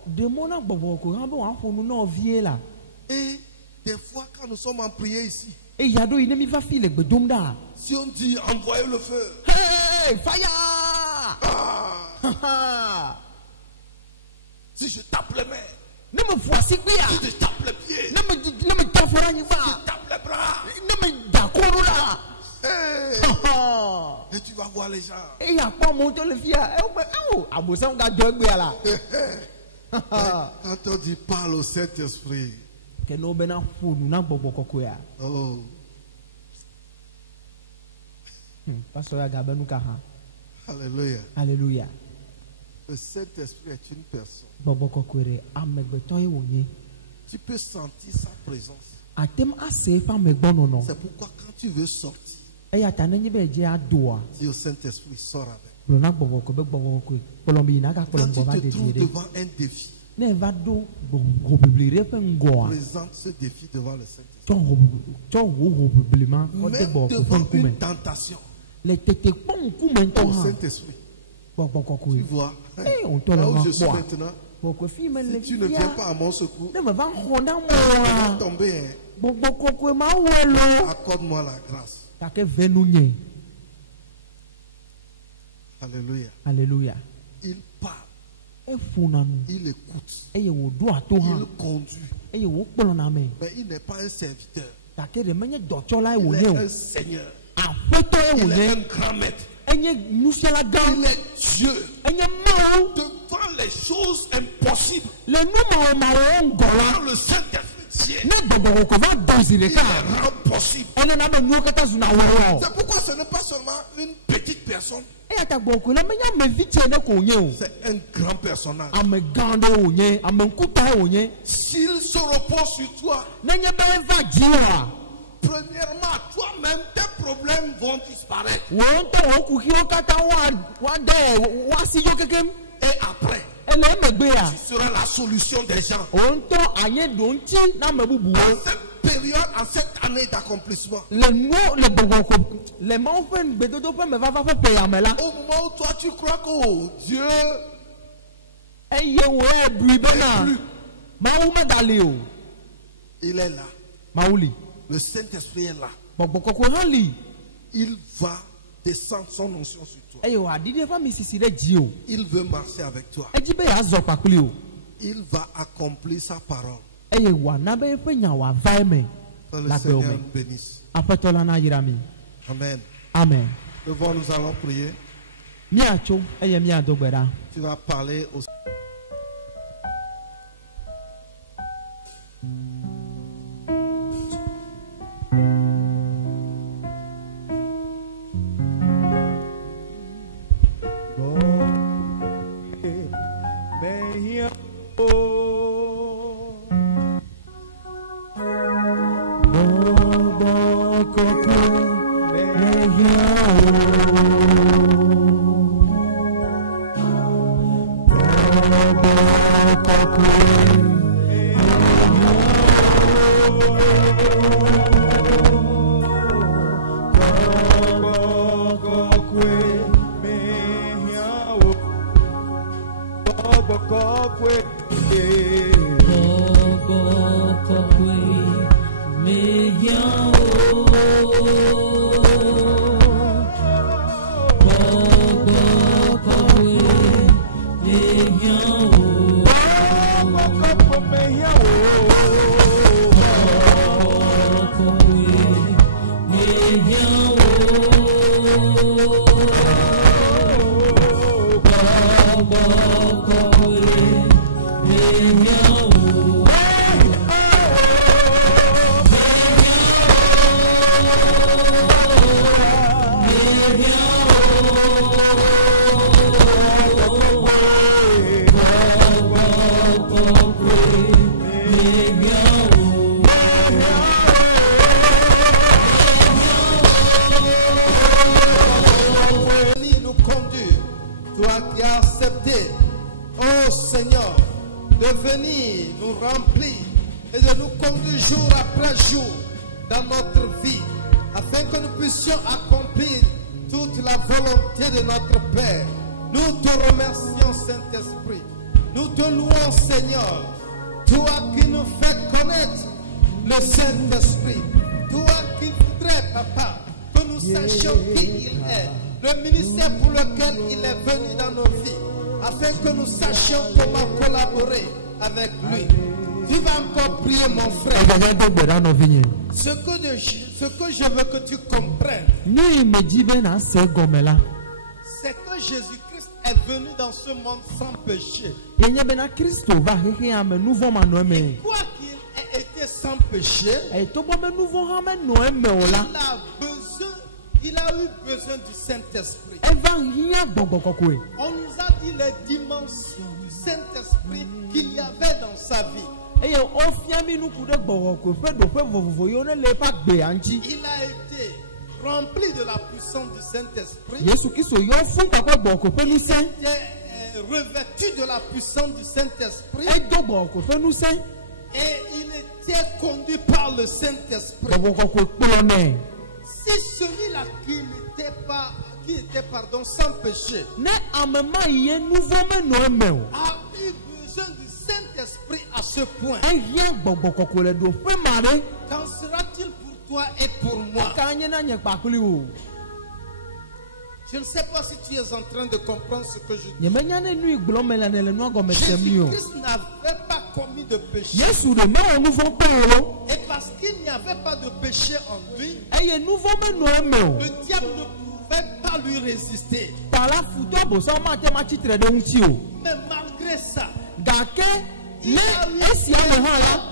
demona gbogbo ko han be wan fonu na ovie la. Et des fois, quand nous sommes en prière ici, E yado ine mi va file gbedom da. si on dit envoyez le feu, Hey, fire! si je tape les mains, Ne me voici si bien. je tape les pieds, Ne me tafora ni je va. tape les bras, Ne me dakoro la. hey, Ha. et tu vas voir les gens. E ya pa monto le fia. E o abosan ga dogbe ala. Quand on dit parle au Saint-Esprit, Ke no be na fonu na gbogbo koko ya. oh, Pastor ya ga benu ka ha. alléluia. Hallelujah. Le Saint-Esprit est une personne. Gbogbo koko re amegbeto ye wonye. Tu peux sentir sa présence. Atem ase fa megbono no. C'est pourquoi quand tu veux sortir, E ya tanenye be je adoa. dis au Saint-Esprit, sors avec. Blona gbogbo ko be gbogbo ko. Polombi na ka Quand polombo ba tu de te trouves dire. devant un défi, Ne va do go biblire pe ngoa. présente ce défi devant le Saint-Esprit. Cho wo biblima o de Même bo ko devant kume. une tentation, Le tete pon kume to au ha. Saint-Esprit, Gbogbo koko tu ye. vois, Eh, on te là le où rend je suis quoi. maintenant, Gbogbo fi me le si tu ne viens pas à mon secours, Ne me va honda tu vas mo. tomber, hein. Gbogbo koko ma wo lo. Accorde-moi la grâce. Ta ke venu nye. Alléluia. Hallelujah. Il parle, E funa nu. il écoute, Eye wo do ato il ha. conduit. Eye wo kpolo na me. Mais il n'est pas un serviteur. Ta ke de menye dɔtsɔla ye Il wònye est o. un Seigneur. Aƒetɔ ye Il est wònye. un grand maître. Enye nufiala gã. Il est Dieu. Enye Mawu. Devant les choses impossibles, Le numawɔmawɔ ŋgɔ la. quand le Saint-Esprit tient, Ne gbɔgbɔwɔ ko va dɔn zi il ɖeka. les rend possible. Enana be nuwo katã zuna wɔwɔ. C'est pourquoi ce n'est pas seulement une petite personne, Eya ta gbɔ ko la menye ame vi tse ɖe ko wònye o. c'est un grand personnage. Ame gã ɖe wònye. Ame ŋkuta ye wònye. S'il se repose sur toi, Nenye be eva dzi oa. premièrement, toi-même, tes problèmes vont disparaître. Wò ŋutɔ wò kuxiwo katã wa de wa si dzo kekem. Et après, Ele emegbea. tu seras la solution des gens. Wò ŋutɔ anyi ɖo ŋuti na ame bubuwo. En cette période, en cette année d'accomplissement, Le nuwo le gbɔgbɔ ko le Mawu ƒe gbedodoƒe me vava ƒe ƒeyame la. au moment où toi tu crois que oh, Dieu Eye wo ebui bena plus, Mawu megali o. il est là. Mawu li. Le Saint-Esprit est là. Gbɔgbɔ kɔkɔ hã li. Il va descendre son onction sur toi. Eye wòaɖiɖi eƒe misisi ɖe dzi o. Il veut marcher avec toi. Edzi be yeazɔ kpakpli o. Il va accomplir sa parole. Eye wòana be eƒe nya wòava eme Que le le agbewo Seigneur me. nous bénisse. Aƒetɔ la nayra mi. Amen. Amen. Devant nous allons prier. Míatso eye míado gbe ɖa. Tu vas parler au nous conduire, toi qui as accepté, oh Seigneur, de venir nous remplir et de nous conduire jour après jour dans notre vie, afin que nous puissions accomplir toute la volonté de notre Père. Nous te remercions, Saint-Esprit. Nous te louons, Seigneur. Toi qui nous fais connaître le Saint-Esprit. Toi qui voudrais, Papa, que nous sachions qui il est. Le ministère pour lequel il est venu dans nos vies. Afin que nous sachions comment collaborer avec lui. Tu vas encore prier, mon frère. Ce que je veux que tu comprennes, c'est que Jésus-Christ est venu dans ce monde sans péché. Quoi qu'il ait été sans péché, il a eu besoin du Saint-Esprit. On nous a dit les dimensions du Saint-Esprit qu'il y avait dans sa vie. Il a été rempli de la puissance du Saint-Esprit. Il était revêtu de la puissance du Saint-Esprit. Et il était conduit par le Saint-Esprit. Si celui-là qui était sans péché a eu besoin du Saint-Esprit à ce point, qu'en sera-t-il pour toi et pour moi? Je ne sais pas si tu es en train de comprendre ce que je dis. Jésus-Christ n'avait pas commis de péché. Et parce qu'il n'y avait pas de péché en lui, le diable ne pouvait pas lui résister. Mais malgré ça, il a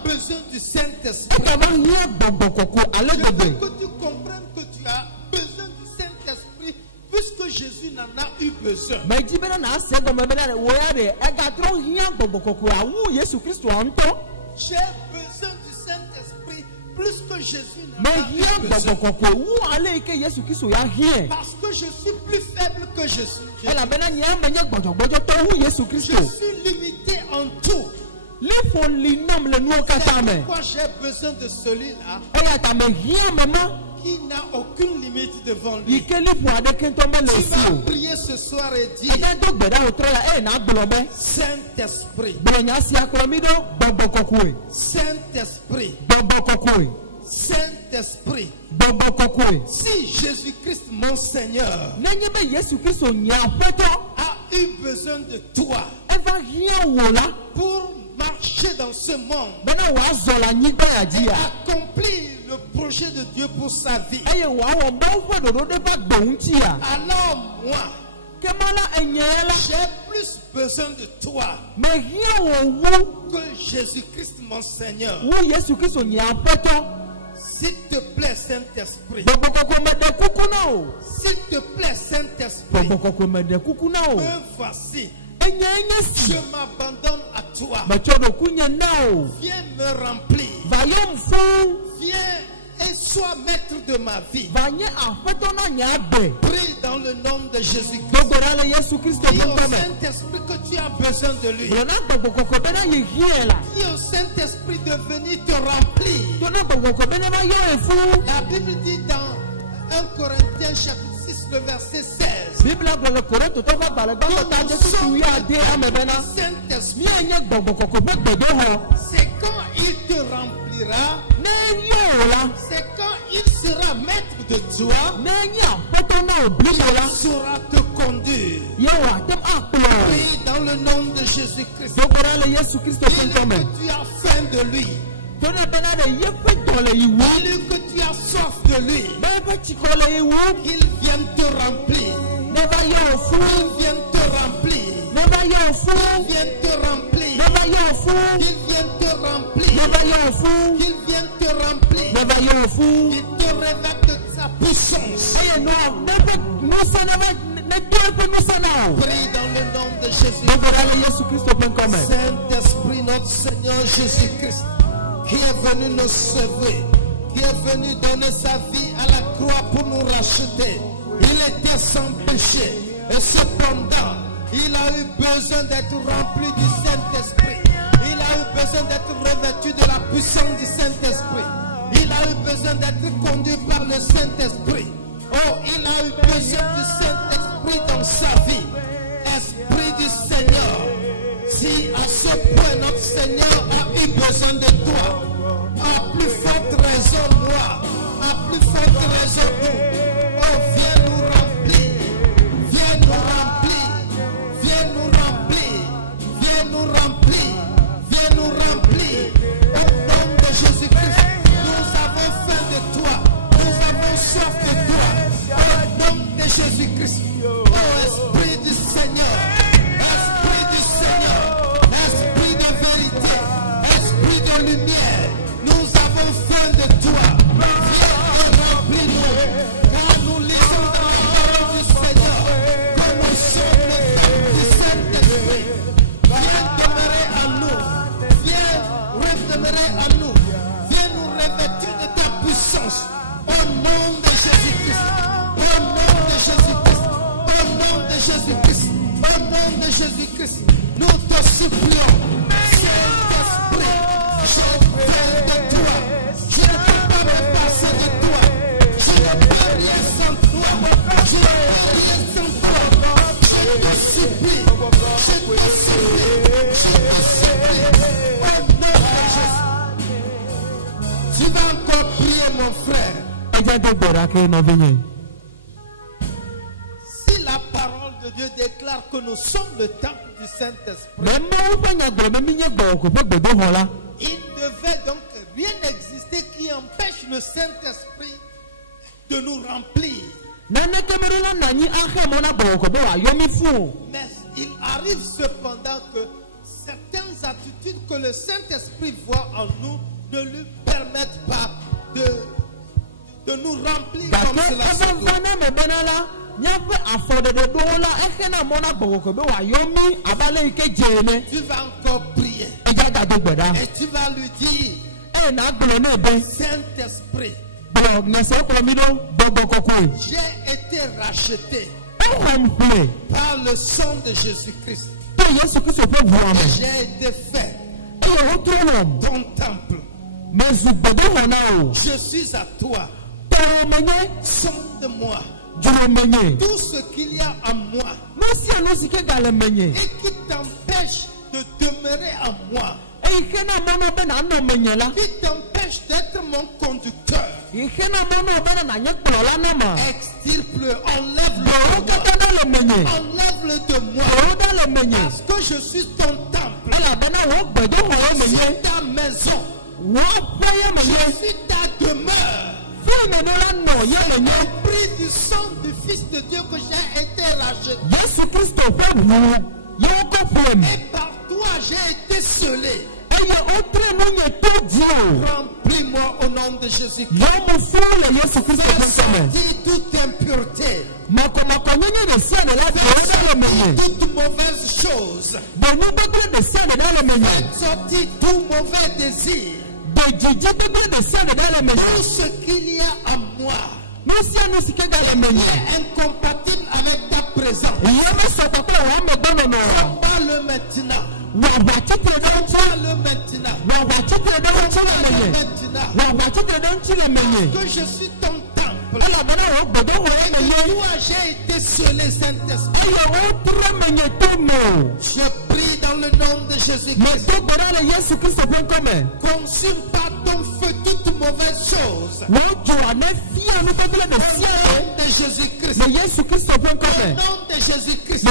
besoin du Saint-Esprit. Je veux que tu comprennes que tu as besoin du Saint-Esprit puisque Jésus n'en a eu besoin. J'ai besoin du Saint-Esprit plus que Jésus n'en a eu besoin. Parce que je suis plus faible que Jésus. Je suis limité en tout. C'est pourquoi j'ai besoin de celui-là qui n'a aucune limite devant lui. Tu vas prier ce soir et dire Saint-Esprit, Saint-Esprit, Saint-Esprit, si Jésus-Christ mon Seigneur a eu besoin de toi pour marcher dans ce monde et accomplir le projet de Dieu pour sa vie, alors moi j'ai plus besoin de toi que Jésus-Christ mon Seigneur. S'il te plaît Saint-Esprit, s'il te plaît Saint-Esprit, me voici. Je m'abandonne à toi. Viens me remplir. Viens et sois maître de ma vie. Prie dans le nom de Jésus-Christ. Dis au Saint-Esprit que tu as besoin de lui. Dis au Saint-Esprit de venir te remplir. La Bible dit dans 1 Corinthiens chapitre 6 le verset 16. C'est quand il te remplira, c'est quand il sera maître de toi, il saura te conduire. Prie dans le nom de Jésus-Christ. Dis-lui que tu as faim de lui. Dis-lui que tu as soif de lui. Qu'il vienne te remplir. Qu'il vienne te remplir. Qu'il vienne te remplir. Qu'il vienne te remplir. Qu'il vienne te remplir. Qu'il te revête de sa puissance. Prie dans le nom de Jésus. Saint-Esprit, notre Seigneur Jésus-Christ, qui est venu nous sauver, qui est venu donner sa vie à la croix pour nous racheter. Il était sans péché et cependant, il a eu besoin d'être rempli du Saint-Esprit. Il a eu besoin d'être revêtu de la puissance du Saint-Esprit. Il a eu besoin d'être conduit par le Saint-Esprit. Oh, il a eu besoin du Saint-Esprit dans sa vie. Esprit du Seigneur, si besoin de toi. À plus forte raison, moi. À plus forte raison, nous. Oh, viens nous remplir. Viens nous remplir. Viens nous remplir. Viens nous remplir. Viens nous remplir. Au nom de Jésus-Christ, nous avons faim de toi. Nous avons soif de toi. Au nom de Jésus-Christ. Oh, Esprit du Seigneur. Esprit du Seigneur. Esprit de vérité. Esprit de lumière. Nous avons faim de toi. Remplis-nous. Car nous lisons dans la parole du Seigneur que nous sommes les temples du Saint-Esprit. Viens demeurer en nous. Viens redemeurer en nous. Viens nous revêtir de ta puissance. Au nom de Jésus-Christ. Au nom de Jésus-Christ. Au nom de Jésus-Christ. Au nom de Jésus-Christ. Nous te supplions. Saint-Esprit, j'ai besoin de toi. Je ne peux pas me passer de toi. Je ne peux rien sans toi. Je ne peux rien sans toi. Je te supplie. Je te supplie. Je te supplie. Au nom de Jésus. Tu vas encore prier, mon frère. Si la parole de Dieu déclare que nous sommes le temple du Saint-Esprit, il ne devait donc rien exister qui empêche le Saint-Esprit de nous remplir. Mais il arrive cependant que certaines attitudes que le Saint-Esprit voit en nous ne lui permettent pas de nous remplir comme cela se doit. Tu vas encore prier et tu vas lui dire, Saint-Esprit, j'ai été racheté par le sang de Jésus-Christ. J'ai été fait ton temple. Je suis à toi. Sonde-moi. Tout ce qu'il y a en moi et qui t'empêche de demeurer en moi, qui t'empêche d'être mon conducteur, extirpe-le, enlève-le de moi, parce que je suis ton temple, je suis ta maison, je suis ta demeure. J'ai pris du sang du Fils de Dieu que j'ai été racheté. Et par toi j'ai été scellé. Remplis-moi au nom de Jésus-Christ. Sortis toute impureté. Toute mauvaise chose. Sortis tout mauvais désir. Tout ce qu'il y a en moi est incompatible avec ta présence. Combat-le maintenant. Combat-le maintenant. Que je suis ton temple. Et toi j'ai été scellé, Saint-Esprit. Je prie dans le nom de Jésus-Christ. Consume par ton feu toute mauvaise chose. Au nom de Jésus-Christ. Au nom de Jésus-Christ. Au nom de Jésus-Christ. Au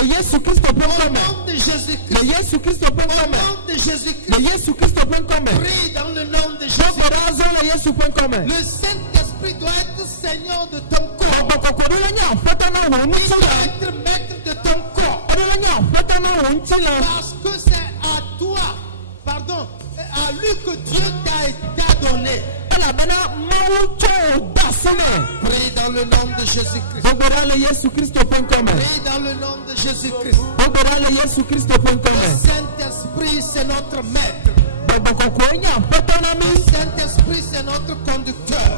nom de Jésus-Christ. Prie dans le nom de Jésus-Christ. Le Saint-Esprit doit être Seigneur de ton corps. Il doit être maître de ton corps. Parce que c'est à toi, pardon, à lui que Dieu t'a donné. Prie dans le nom de Jésus-Christ. Prie dans le nom de Jésus-Christ. Le Saint-Esprit, c'est notre maître. Le Saint-Esprit, c'est notre conducteur.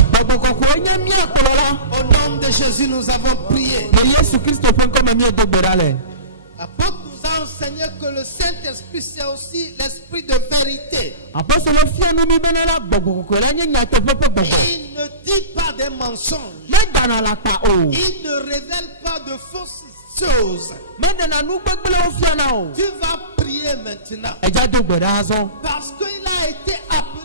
Au nom de Jésus, nous avons prié. L'apôtre nous a enseigné que le Saint-Esprit, c'est aussi l'esprit de vérité. Il ne dit pas des mensonges. Il ne révèle pas de fausses choses. Tu vas prier maintenant. Parce qu'il a été appelé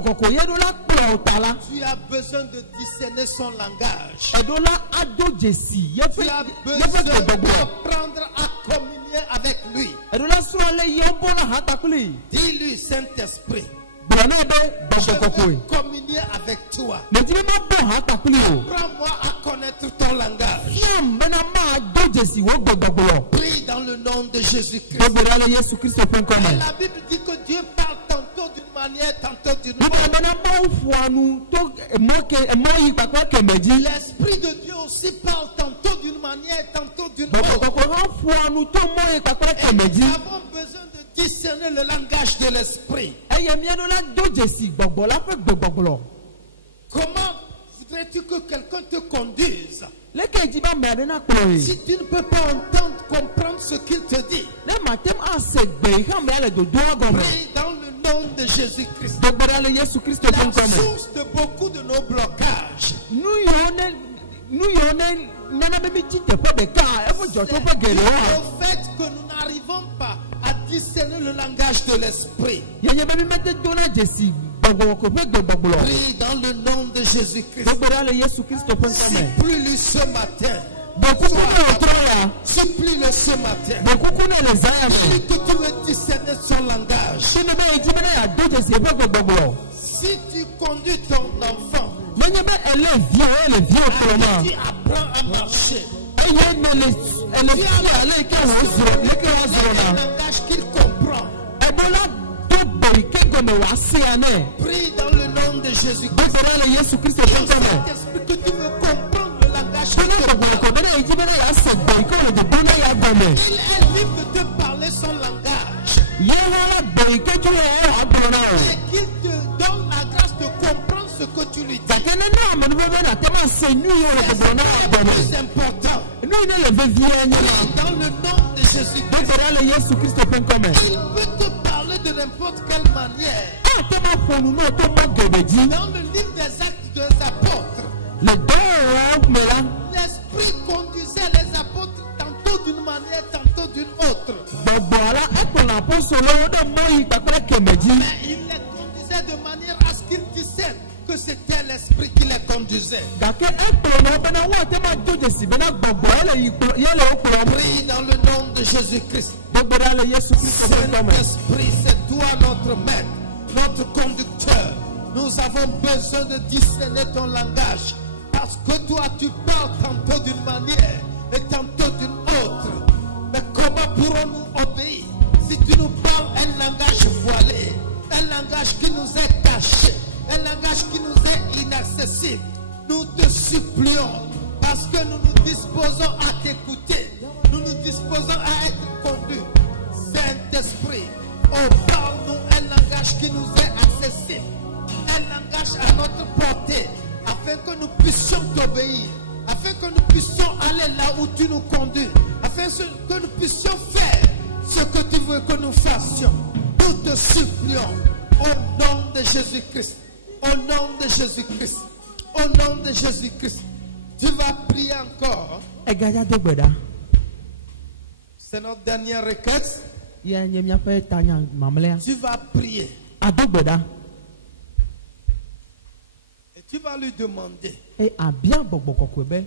gbɔgbɔkɔkɔ ye ɖo la kplɔ o ta la. Tu as besoin de discerner son langage. Eɖo la ado dzesi Tu yeƒe as besoin gbɔgbɔ. d'apprendre à communier avec lui. Eɖo la srɔ̃ le ye bɔna ha takpli. Dis-lui, Saint-Esprit, Gblɔ nɛ be je gbɔgbɔkɔkɔe. veux communier avec toi. Medi be ma bɔ ha takpli o. Apprends-moi à connaître ton langage. Fiam bena ma do dzesi wo gbɔgbɔgbɔ. Prie dans le nom de Jésus-Christ. Gbɔgbɔ la le Yesu Kristo ƒe ŋkɔme. La Bible dit que Dieu parle tantôt d'une manière, tantôt d'une Biblia autre. bena Mawu ƒoa nu to emɔ yi kpakpa kɛmɛ dzi. L'Esprit de Dieu aussi parle tantôt d'une manière, tantôt d'une autre. Gbɔgbɔkɔkɔ hã ƒoa nu to mɔ yi kpakpa kɛmɛ Nous dzi. avons besoin de discerner le langage de l'Esprit. Eye mía ɖo la do dzesi gbɔgbɔ la ƒe gbegbɔgblɔ. Comment voudrais-tu que quelqu'un te conduise Leke dzi be ame aɖe na kplɔe. si tu ne peux pas entendre, comprendre ce qu'il te dit? Ne matem ase gbe yi hã mea le dodoa gɔme. Prie dans le nom de Jésus-Christ. Gbɔgbɔ la le Yesu Kristo ƒe La ŋkɔme. source de beaucoup de nos blocages, Nu yiwo ne nana be mi tsi teƒe ɖeka eƒe dzɔtsoƒe c'est geɖewo hã. au fait que nous n'arrivons pas à discerner le langage de l'Esprit. Yenye be mi mete dona dzesi gbɔgbɔkɔ ƒe gbegbɔgblɔ. Prie dans le nom de Jésus-Christ. Gbɔgbɔ la le Yesu Kristo ƒe ŋkɔme. Supplie-lui ce matin. Bɔkuku ne o trɔ ya. Supplie-le ce matin. Bɔkuku ne le zã ya me. Dis que tu veux discerner son langage. Sini be yi dzi be ne yado dzesi eƒe gbegbɔgblɔ. Si tu conduis ton enfant, Menye be ele via ele via kplɔma. tu apprends à marcher. Eye ne le fia ele yi ke wo zrɔ leke wa zrɔ Un na. langage qu'il comprend. Ebo la do bori ke gɔme wa se ya ne. Prie dans le nom de Jésus-Christ. Gbɔgbɔ la le Yesu Kristo ƒe ŋkɔme. Saint-Esprit, que tu veux comprendre le langage Bene qu'il comprend. gbɔgbɔkɔ bene yi dzi be ne ya se gbe yi ke le dodo ne ya gɔme. Il est libre de te parler son langage. Ye hã la gbe yi ke tso ya wa gblɔ na o. Et qu'il te donne la grâce de comprendre ce que tu lui dis. Gake ne ne ame nuwo be nate ma se nu yi le gbɔgblɔ na ya C'est gɔme. plus important. Nu yi ne le vevie nye la. Dans le nom de Jésus-Christ, Gbɔgbɔ la le Yesu Kristo ƒe ŋkɔme. il peut te parler de n'importe quelle manière. Ate ma ƒo nu n'o to mɔ geɖe dzi. Dans le livre des Actes des Apôtres, Le dɔwɔwɔwo me la. l'Esprit conduisait les apôtres tantôt d'une manière, tantôt d'une autre. Gbɔgbɔ la ekplɔ apostolowo ɖe mɔ yi kpakple kɛmɛ dzi. Mais il les conduisait de manière à ce qu'ils discernent que c'était l'Esprit qui les conduisait. Gake ekplɔ na wo bena woate ma do dzesi bena gbɔgbɔ ye le wo kplɔm. Prie dans le nom de Jésus-Christ. Gbɔgbɔ la le Yesu Kristo ƒe ŋkɔme. Saint-Esprit, c'est toi notre maître, notre conducteur. Nous avons besoin de discerner ton langage. Parce que toi, tu parles tantôt d'une manière et tantôt d'une autre. Mais comment pourrons-nous obéir si tu nous parles un langage voilé, un langage qui nous est caché, un langage qui nous est inaccessible? Nous te supplions, parce que nous nous disposons à t'écouter, nous nous disposons à être conduits. Saint-Esprit, oh, parle-nous un langage qui nous est accessible, un langage à notre portée, afin que nous puissions t'obéir, afin que nous puissions aller là où tu nous conduis, afin que nous puissions faire ce que tu veux que nous fassions. Nous te supplions, au nom de Jésus-Christ, au nom de Jésus-Christ, au nom de Jésus-Christ. Tu vas prier encore. Egadza do gbe ɖa. C'est notre dernière requête. Ya nye miaƒe tanya mamlɛa. Tu vas prier Ado gbe ɖa. et tu vas lui demander Eye abia gbɔgbɔ kɔkɔe be.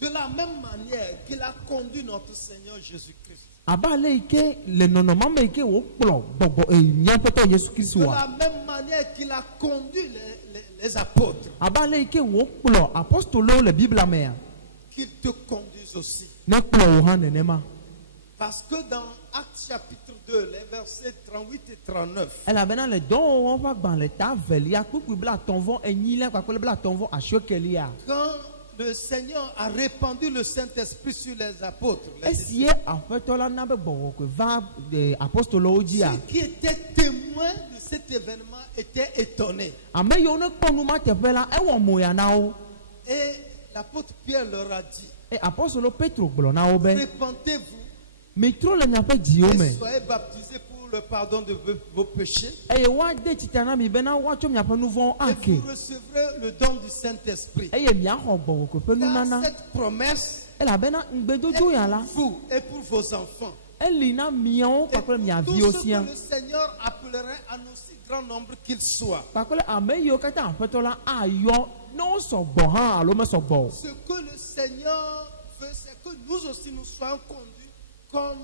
de la même manière qu'il a conduit notre Seigneur Jésus-Christ. Abe ale yi ke le nɔnɔma me yi ke wokplɔ gbɔgbɔ míaƒe tɔ Yesu Kristo De wa. la même manière qu'il a conduit les apôtres, Abe ale yi ke wokplɔ apostolowo le Biblia mea. qu'il te conduise aussi. Ne kplɔ wo hã nenema. Parce que dans Actes chapitre 2, les versets 38 et 39, Elabena le dɔwɔwɔ ƒe agbalẽ ta velia kpukpui blaatɔ̃-vɔ-enyilia kpakple blaatɔ̃-vɔ-asiekɛlia. quand le Seigneur a répandu le Saint-Esprit sur les apôtres, Esie aƒetɔ la na be gbɔgbɔkɔe va apostolowo dzia. ceux qui étaient témoins de cet événement étaient étonnés. Ame yiwo ne kpɔ nu ma teƒe la ewɔ moya na wo. Et l'apôtre Pierre leur a dit, Apostolo Petro gblɔ na wo be répentez-vous mitrɔ le miaƒe dziwo me. et soyez baptisés pour le pardon de vos péchés. Eye woade tsita na mi bena woatsɔ miaƒe nu vɔ̃wo Et ake. vous recevrez le don du Saint-Esprit. Eye miaxɔ gbɔgbɔkɔe ƒe Car nunana. cette promesse Elabena ŋugbedodo ya la est pour vous et pour vos enfants elina miawo kpakple mia Tout viwo ce que sia le Seigneur appellerait à aussi grand nombre qu'il soit. kpakple ame yiwo katã aƒetɔ la ayɔ ne wosɔgbɔ hã alo mesɔgbɔ o. Ce que le Seigneur veut, c'est que nous aussi nous soyons conduits comme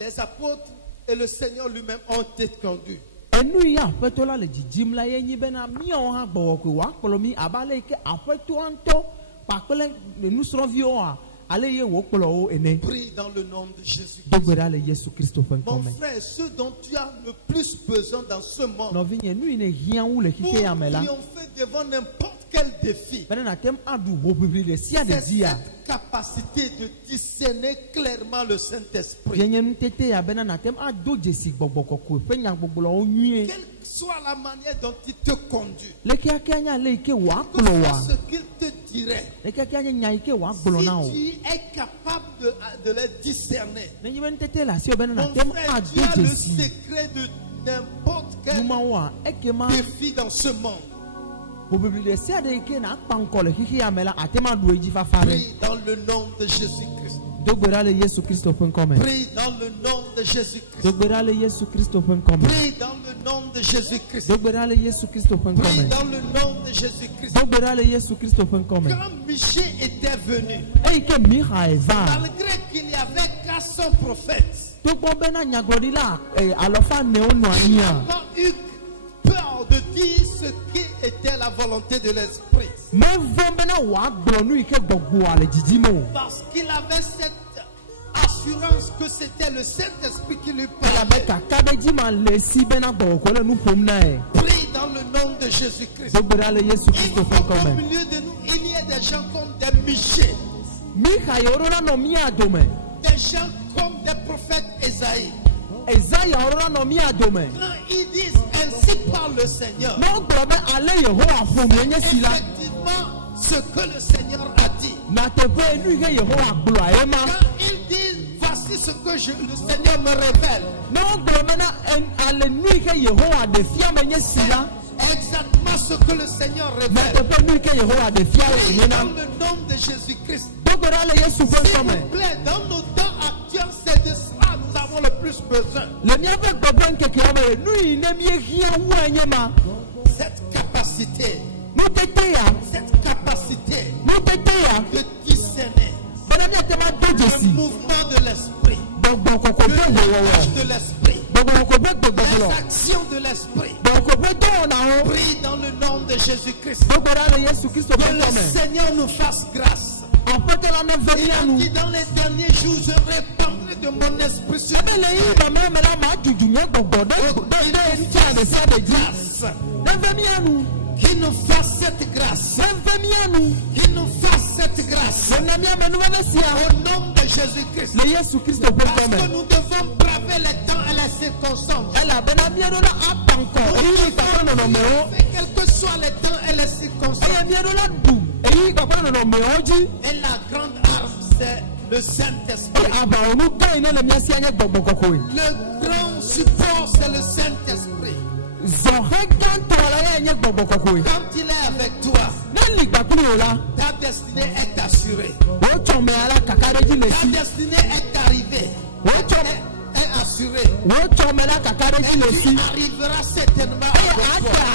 les apôtres et le Seigneur lui-même ont été conduits. Enu yi aƒetɔ la le dzidzim la ye nyi bena miawo hã gbɔwɔ koe woakplɔ mi abe ale yi ke aƒetɔa ŋutɔ kpakple le nusrɔ̃viwoa ale ye wòkplɔ wo ene. Prie dans le nom de Jésus-Christ. Do gbe ɖa le Yesu Kristo ƒe Mon ŋkɔme. frère, ce dont tu as le plus besoin dans ce monde, Nɔvinye nu yi ne hiã wu le pour xixea me la triompher devant n'importe quel défi, bena nate ŋu aɖu hoʋiʋli ɖe sia ɖe c'est dzia cette capacité de discerner clairement le Saint-Esprit. yenye nutete ya bena nate ŋu ado dzesi gbɔgbɔ kɔkɔe ƒe nyagbɔgblɔwo nyuie. Quelle que soit la manière dont il te conduit, Lekea nya le yi ke que wòakplɔ soit woa ce qu'il te dirait, lekea nye nya yi ke wòagblɔ na wo. si tu es capable de les discerner, Nenye be nutete le asiwò bena mon nate ŋu frère, tu ado as le dzesi secret de n'importe quel numawoa ekema défi dans ce monde. hoʋiʋli ɖe sia ɖe yi ke nakpa ŋkɔ le xixea me la ate ma ɖu edzi fafa ɖe. Prie dans le nom de Jésus-Christ. Do gbe ɖa le Yesu Kristo ƒe ŋkɔme. Prie dans le nom de Jésus-Christ. Do gbe ɖa le Yesu Kristo ƒe ŋkɔme. Prie dans le nom de Jésus-Christ. Do gbe ɖa le Yesu Kristo ƒe Prie ŋkɔme. dans le nom de Jésus-Christ. Do gbe ɖa le Yesu Kristo ƒe ŋkɔme. Quand Michée était venu, Eyi ke Mixa eva malgré qu'il n'y avait qu'à 100 prophètes, togbɔ bena nyagblɔɖila alɔfa newo nɔ il anyia n'a pas eu peur de dire ce qui était la volonté de l'Esprit. mevɔ bena wòagblɔ nu yi ke gbɔgbɔa le dzidzim o. Parce qu'il avait cette assurance que c'était le Saint-Esprit qui lui elabe parlait. kaka ɖe dzi ma le si bena gbɔgbɔ le nu ƒom nae. Prie dans le nom de Jésus-Christ. Do gbe ɖa le Yesu Il Kristo faut ƒe qu'au ŋkɔme. milieu de nous, il y ait des gens comme des Michées, Mixa yiwo ɖo la nɔ mía dome. des gens comme des prophètes Esaïe. Ezaya wo ɖo la nɔ mía dome. Quand ils disent ainsi parle le Seigneur, Ne wogblɔ be ale Yehowa ƒom nye si la effectivement, ce que le Seigneur a dit. na teƒe nu yi ke Yehowa gblɔa ye ma. Quand ils disent voici ce que le Seigneur me révèle, Ne wogblɔ bena ale nu yi ke Yehowa ɖe fia me nye si la exactement ce que le Seigneur na révèle. teƒe nu yi ke Yehowa ɖe fia wo Prie nye dans na. le nom de Jésus-Christ. Do gbe ɖa le Yesu ƒe S'il ŋkɔme. vous plaît, dans nos temps actuels, c'est de cela nous avons le plus besoin. Le míaƒe gbɔgbɔ ŋkekewo me nu yi ne míehiã wua nye ma. Cette capacité, Nutete ya de discerner bena míate ma do le dzesi mouvement de l'esprit, gbɔgbɔ kɔkɔ le ƒe wɔwɔ langage de l'esprit, gbɔgbɔ kɔkɔ ƒe gbɔgbɔgblɔ les actions de l'esprit. gbɔgbɔ ƒe dɔwɔnawo. Prie dans le nom de Jésus-Christ. Do gbe ɖa le Yesu Kristo Que ƒe le ŋkɔme. Seigneur nous fasse grâce. Aƒetɔ la ne ve Il mía a nu. dit dans les derniers jours, je répandrai de mon esprit sur Ebe le yi mamlɛ me la ma dudu nye gbɔgbɔ ɖe ŋutia ɖe sia ɖe dzi. grâce. Ne ve mía nu. Qu'il nous fasse cette grâce. Ne ve mía nu. Qu'il nous fasse cette grâce. Ne mía me nuveve sia Au nom de Jésus-Christ. le Yesu Kristo ƒe Parce que ŋkɔme. nous devons braver les temps et les circonstances. Elabena míaɖo la apa ŋkɔ eyi kpakple nɔnɔmewo. Quels que soient les temps et les circonstances. Eye míaɖo la ɖu eyi kpakple nɔnɔmewo dzi. Et la grande arme, c'est le Saint-Esprit. Aʋawɔnu gã yi ne le mía sia nye gbɔgbɔ kɔkɔe. Le grand support, c'est le Saint-Esprit. Zɔhe gãtɔ la ye nye gbɔgbɔ kɔkɔe. Quand il est avec toi, Ne li kpakpli o la, ta destinée est assurée. wotsɔ me ala kaka ɖe dzi le Ta si. destinée est arrivée. Wotsɔ Est assurée. wotsɔ me la kaka ɖe dzi le Et si. tu arriveras certainement Eye avec toi.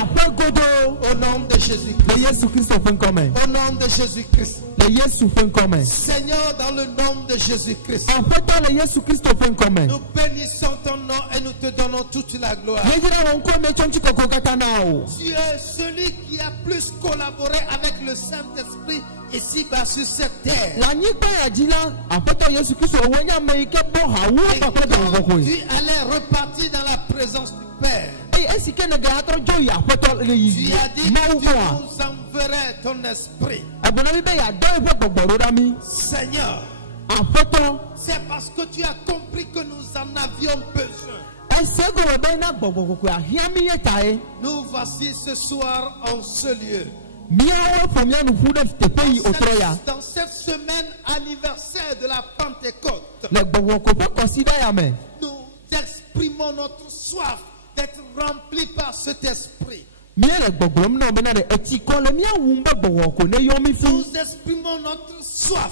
ade aƒe godoo. Au nom de Jésus-Christ. Le Yesu Kristo ƒe ŋkɔme. Au nom de Jésus-Christ. Le Yesu ƒe ŋkɔme. Seigneur, dans le nom de Jésus-Christ, Aƒetɔ le Yesu Kristo ƒe ŋkɔme. nous bénissons ton nom et nous te donnons toute la gloire. Míedzra wò ŋkɔ metsɔ ŋuti kɔkɔ katã na o. Tu es celui qui a plus collaboré avec le Saint-Esprit ici-bas sur cette terre. Le anyigba ya dzi la, Aƒetɔ Yesu Kristo woe nye ame yi ke bɔ ha wu Et kpakple donc, gbɔgbɔkɔe. tu allais repartir dans la présence du Père. Eye esi ke ne ge atrɔ dzo yi Aƒetɔ le Tu yi as dit Mawu que tu gbɔa. nous enverrais ton esprit. Egblɔ mi be yeadɔ eƒe gbɔgbɔ ɖo ɖa mi. Seigneur, Aƒetɔ, c'est parce que tu as compris que nous en avions besoin. ese gɔme be na gbɔgbɔ kɔkɔe ahiã mi ye tae. Nous voici ce soir en ce lieu. Míawo ƒo mía nu ƒu ɖe teƒe yi wòtrɔ ya. Dans cette semaine anniversaire de la Pentecôte, Le gbɔgbɔ ko ƒe kɔsiɖa ya me. nous exprimons notre soif d'être remplis par cet esprit. Mía le gbɔgblɔm na wo bena ɖe etsi kɔ le mía wum be gbɔgbɔ ko ne yɔ mi fu. Nous exprimons notre soif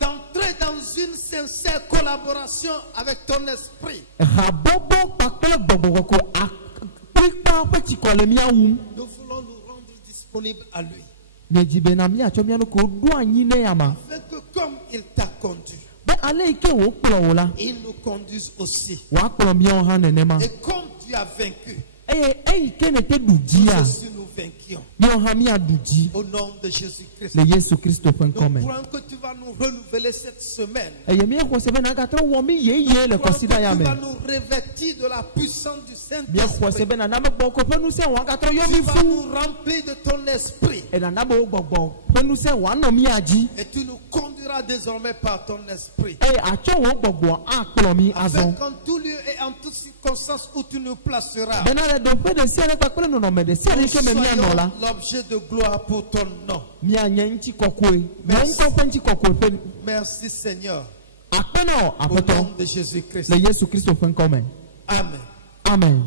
d'entrer entrer dans une sincère collaboration avec ton esprit. Habobo kpakple gbɔgbɔgbɔko akpikpa ƒe tsikɔ le mía wum. Nous voulons nous rendre disponibles à lui. Miedzi bena míatsɔ mía nuku ɖo anyi nɛ yama. Afin que comme il t'a conduit, Be ale yi ke wòkplɔ wò la, il nous conduise aussi. wòakplɔ míawo hã nenema. Et comme tu as vaincu, Eye eyi ke ne te ɖu dzia, nous aussi nous vainquions. míawo hã míaɖu dzi Au nom de Jésus-Christ. le Yesu Kristo ƒe Nous ŋkɔme. croyons que tu vas nous renouveler cette semaine. Eye míexɔ se bena agatrɔ wɔ mí yeye le Nous croyons que kɔsida ya tu me. vas nous revêtir de la puissance du Míexɔ se Saint-Esprit. bena nana be gbɔgbɔ ƒe ŋusẽ wɔ agatrɔ yɔ Tu mí vas fu. nous remplir de ton esprit. Enana be wo gbɔgbɔ ƒe ŋusẽ wòanɔ mía dzi. Et tu nous conduiras désormais par ton esprit. Eye atsɔ wò gbɔgbɔ akplɔ mí Afin azɔ. qu'en tout lieu et en toute circonstance où tu nous placeras, Bena le ɖoƒe ɖe sia ɖe kpakple nɔnɔme ɖe sia ɖe ke me míanɔ la, soyons l'objet de gloire pour ton nom. míanye ŋuti kɔkɔe. Wò ŋkɔ ƒe ŋuti kɔkɔe ƒe Merci Seigneur. akpenɔ Au aƒetɔ nom de Jésus-Christ. le Yesu Kristo ƒe ŋkɔme. Amen. Amen.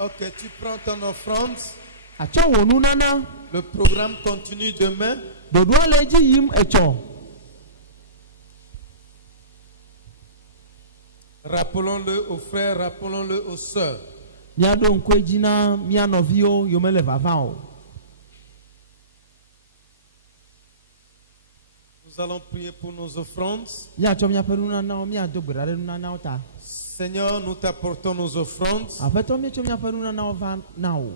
Ok, tu prends ton offrande. Atsɔ wò nunana. Le programme continue demain. Ɖoɖoa le edzi yim etsɔ. Rappelons-le aux frères, rappelons-le aux sœurs. Míaɖo ŋku edzi na mía nɔviwo yiwo mele vava o. Nous allons prier pour nos offrandes. Míatsɔ míaƒe nunanawo míado gbe ɖa ɖe nunanawo ta. Seigneur, nous t'apportons nos offrandes. Aƒetɔ míetsɔ míaƒe nunanawo va na wò.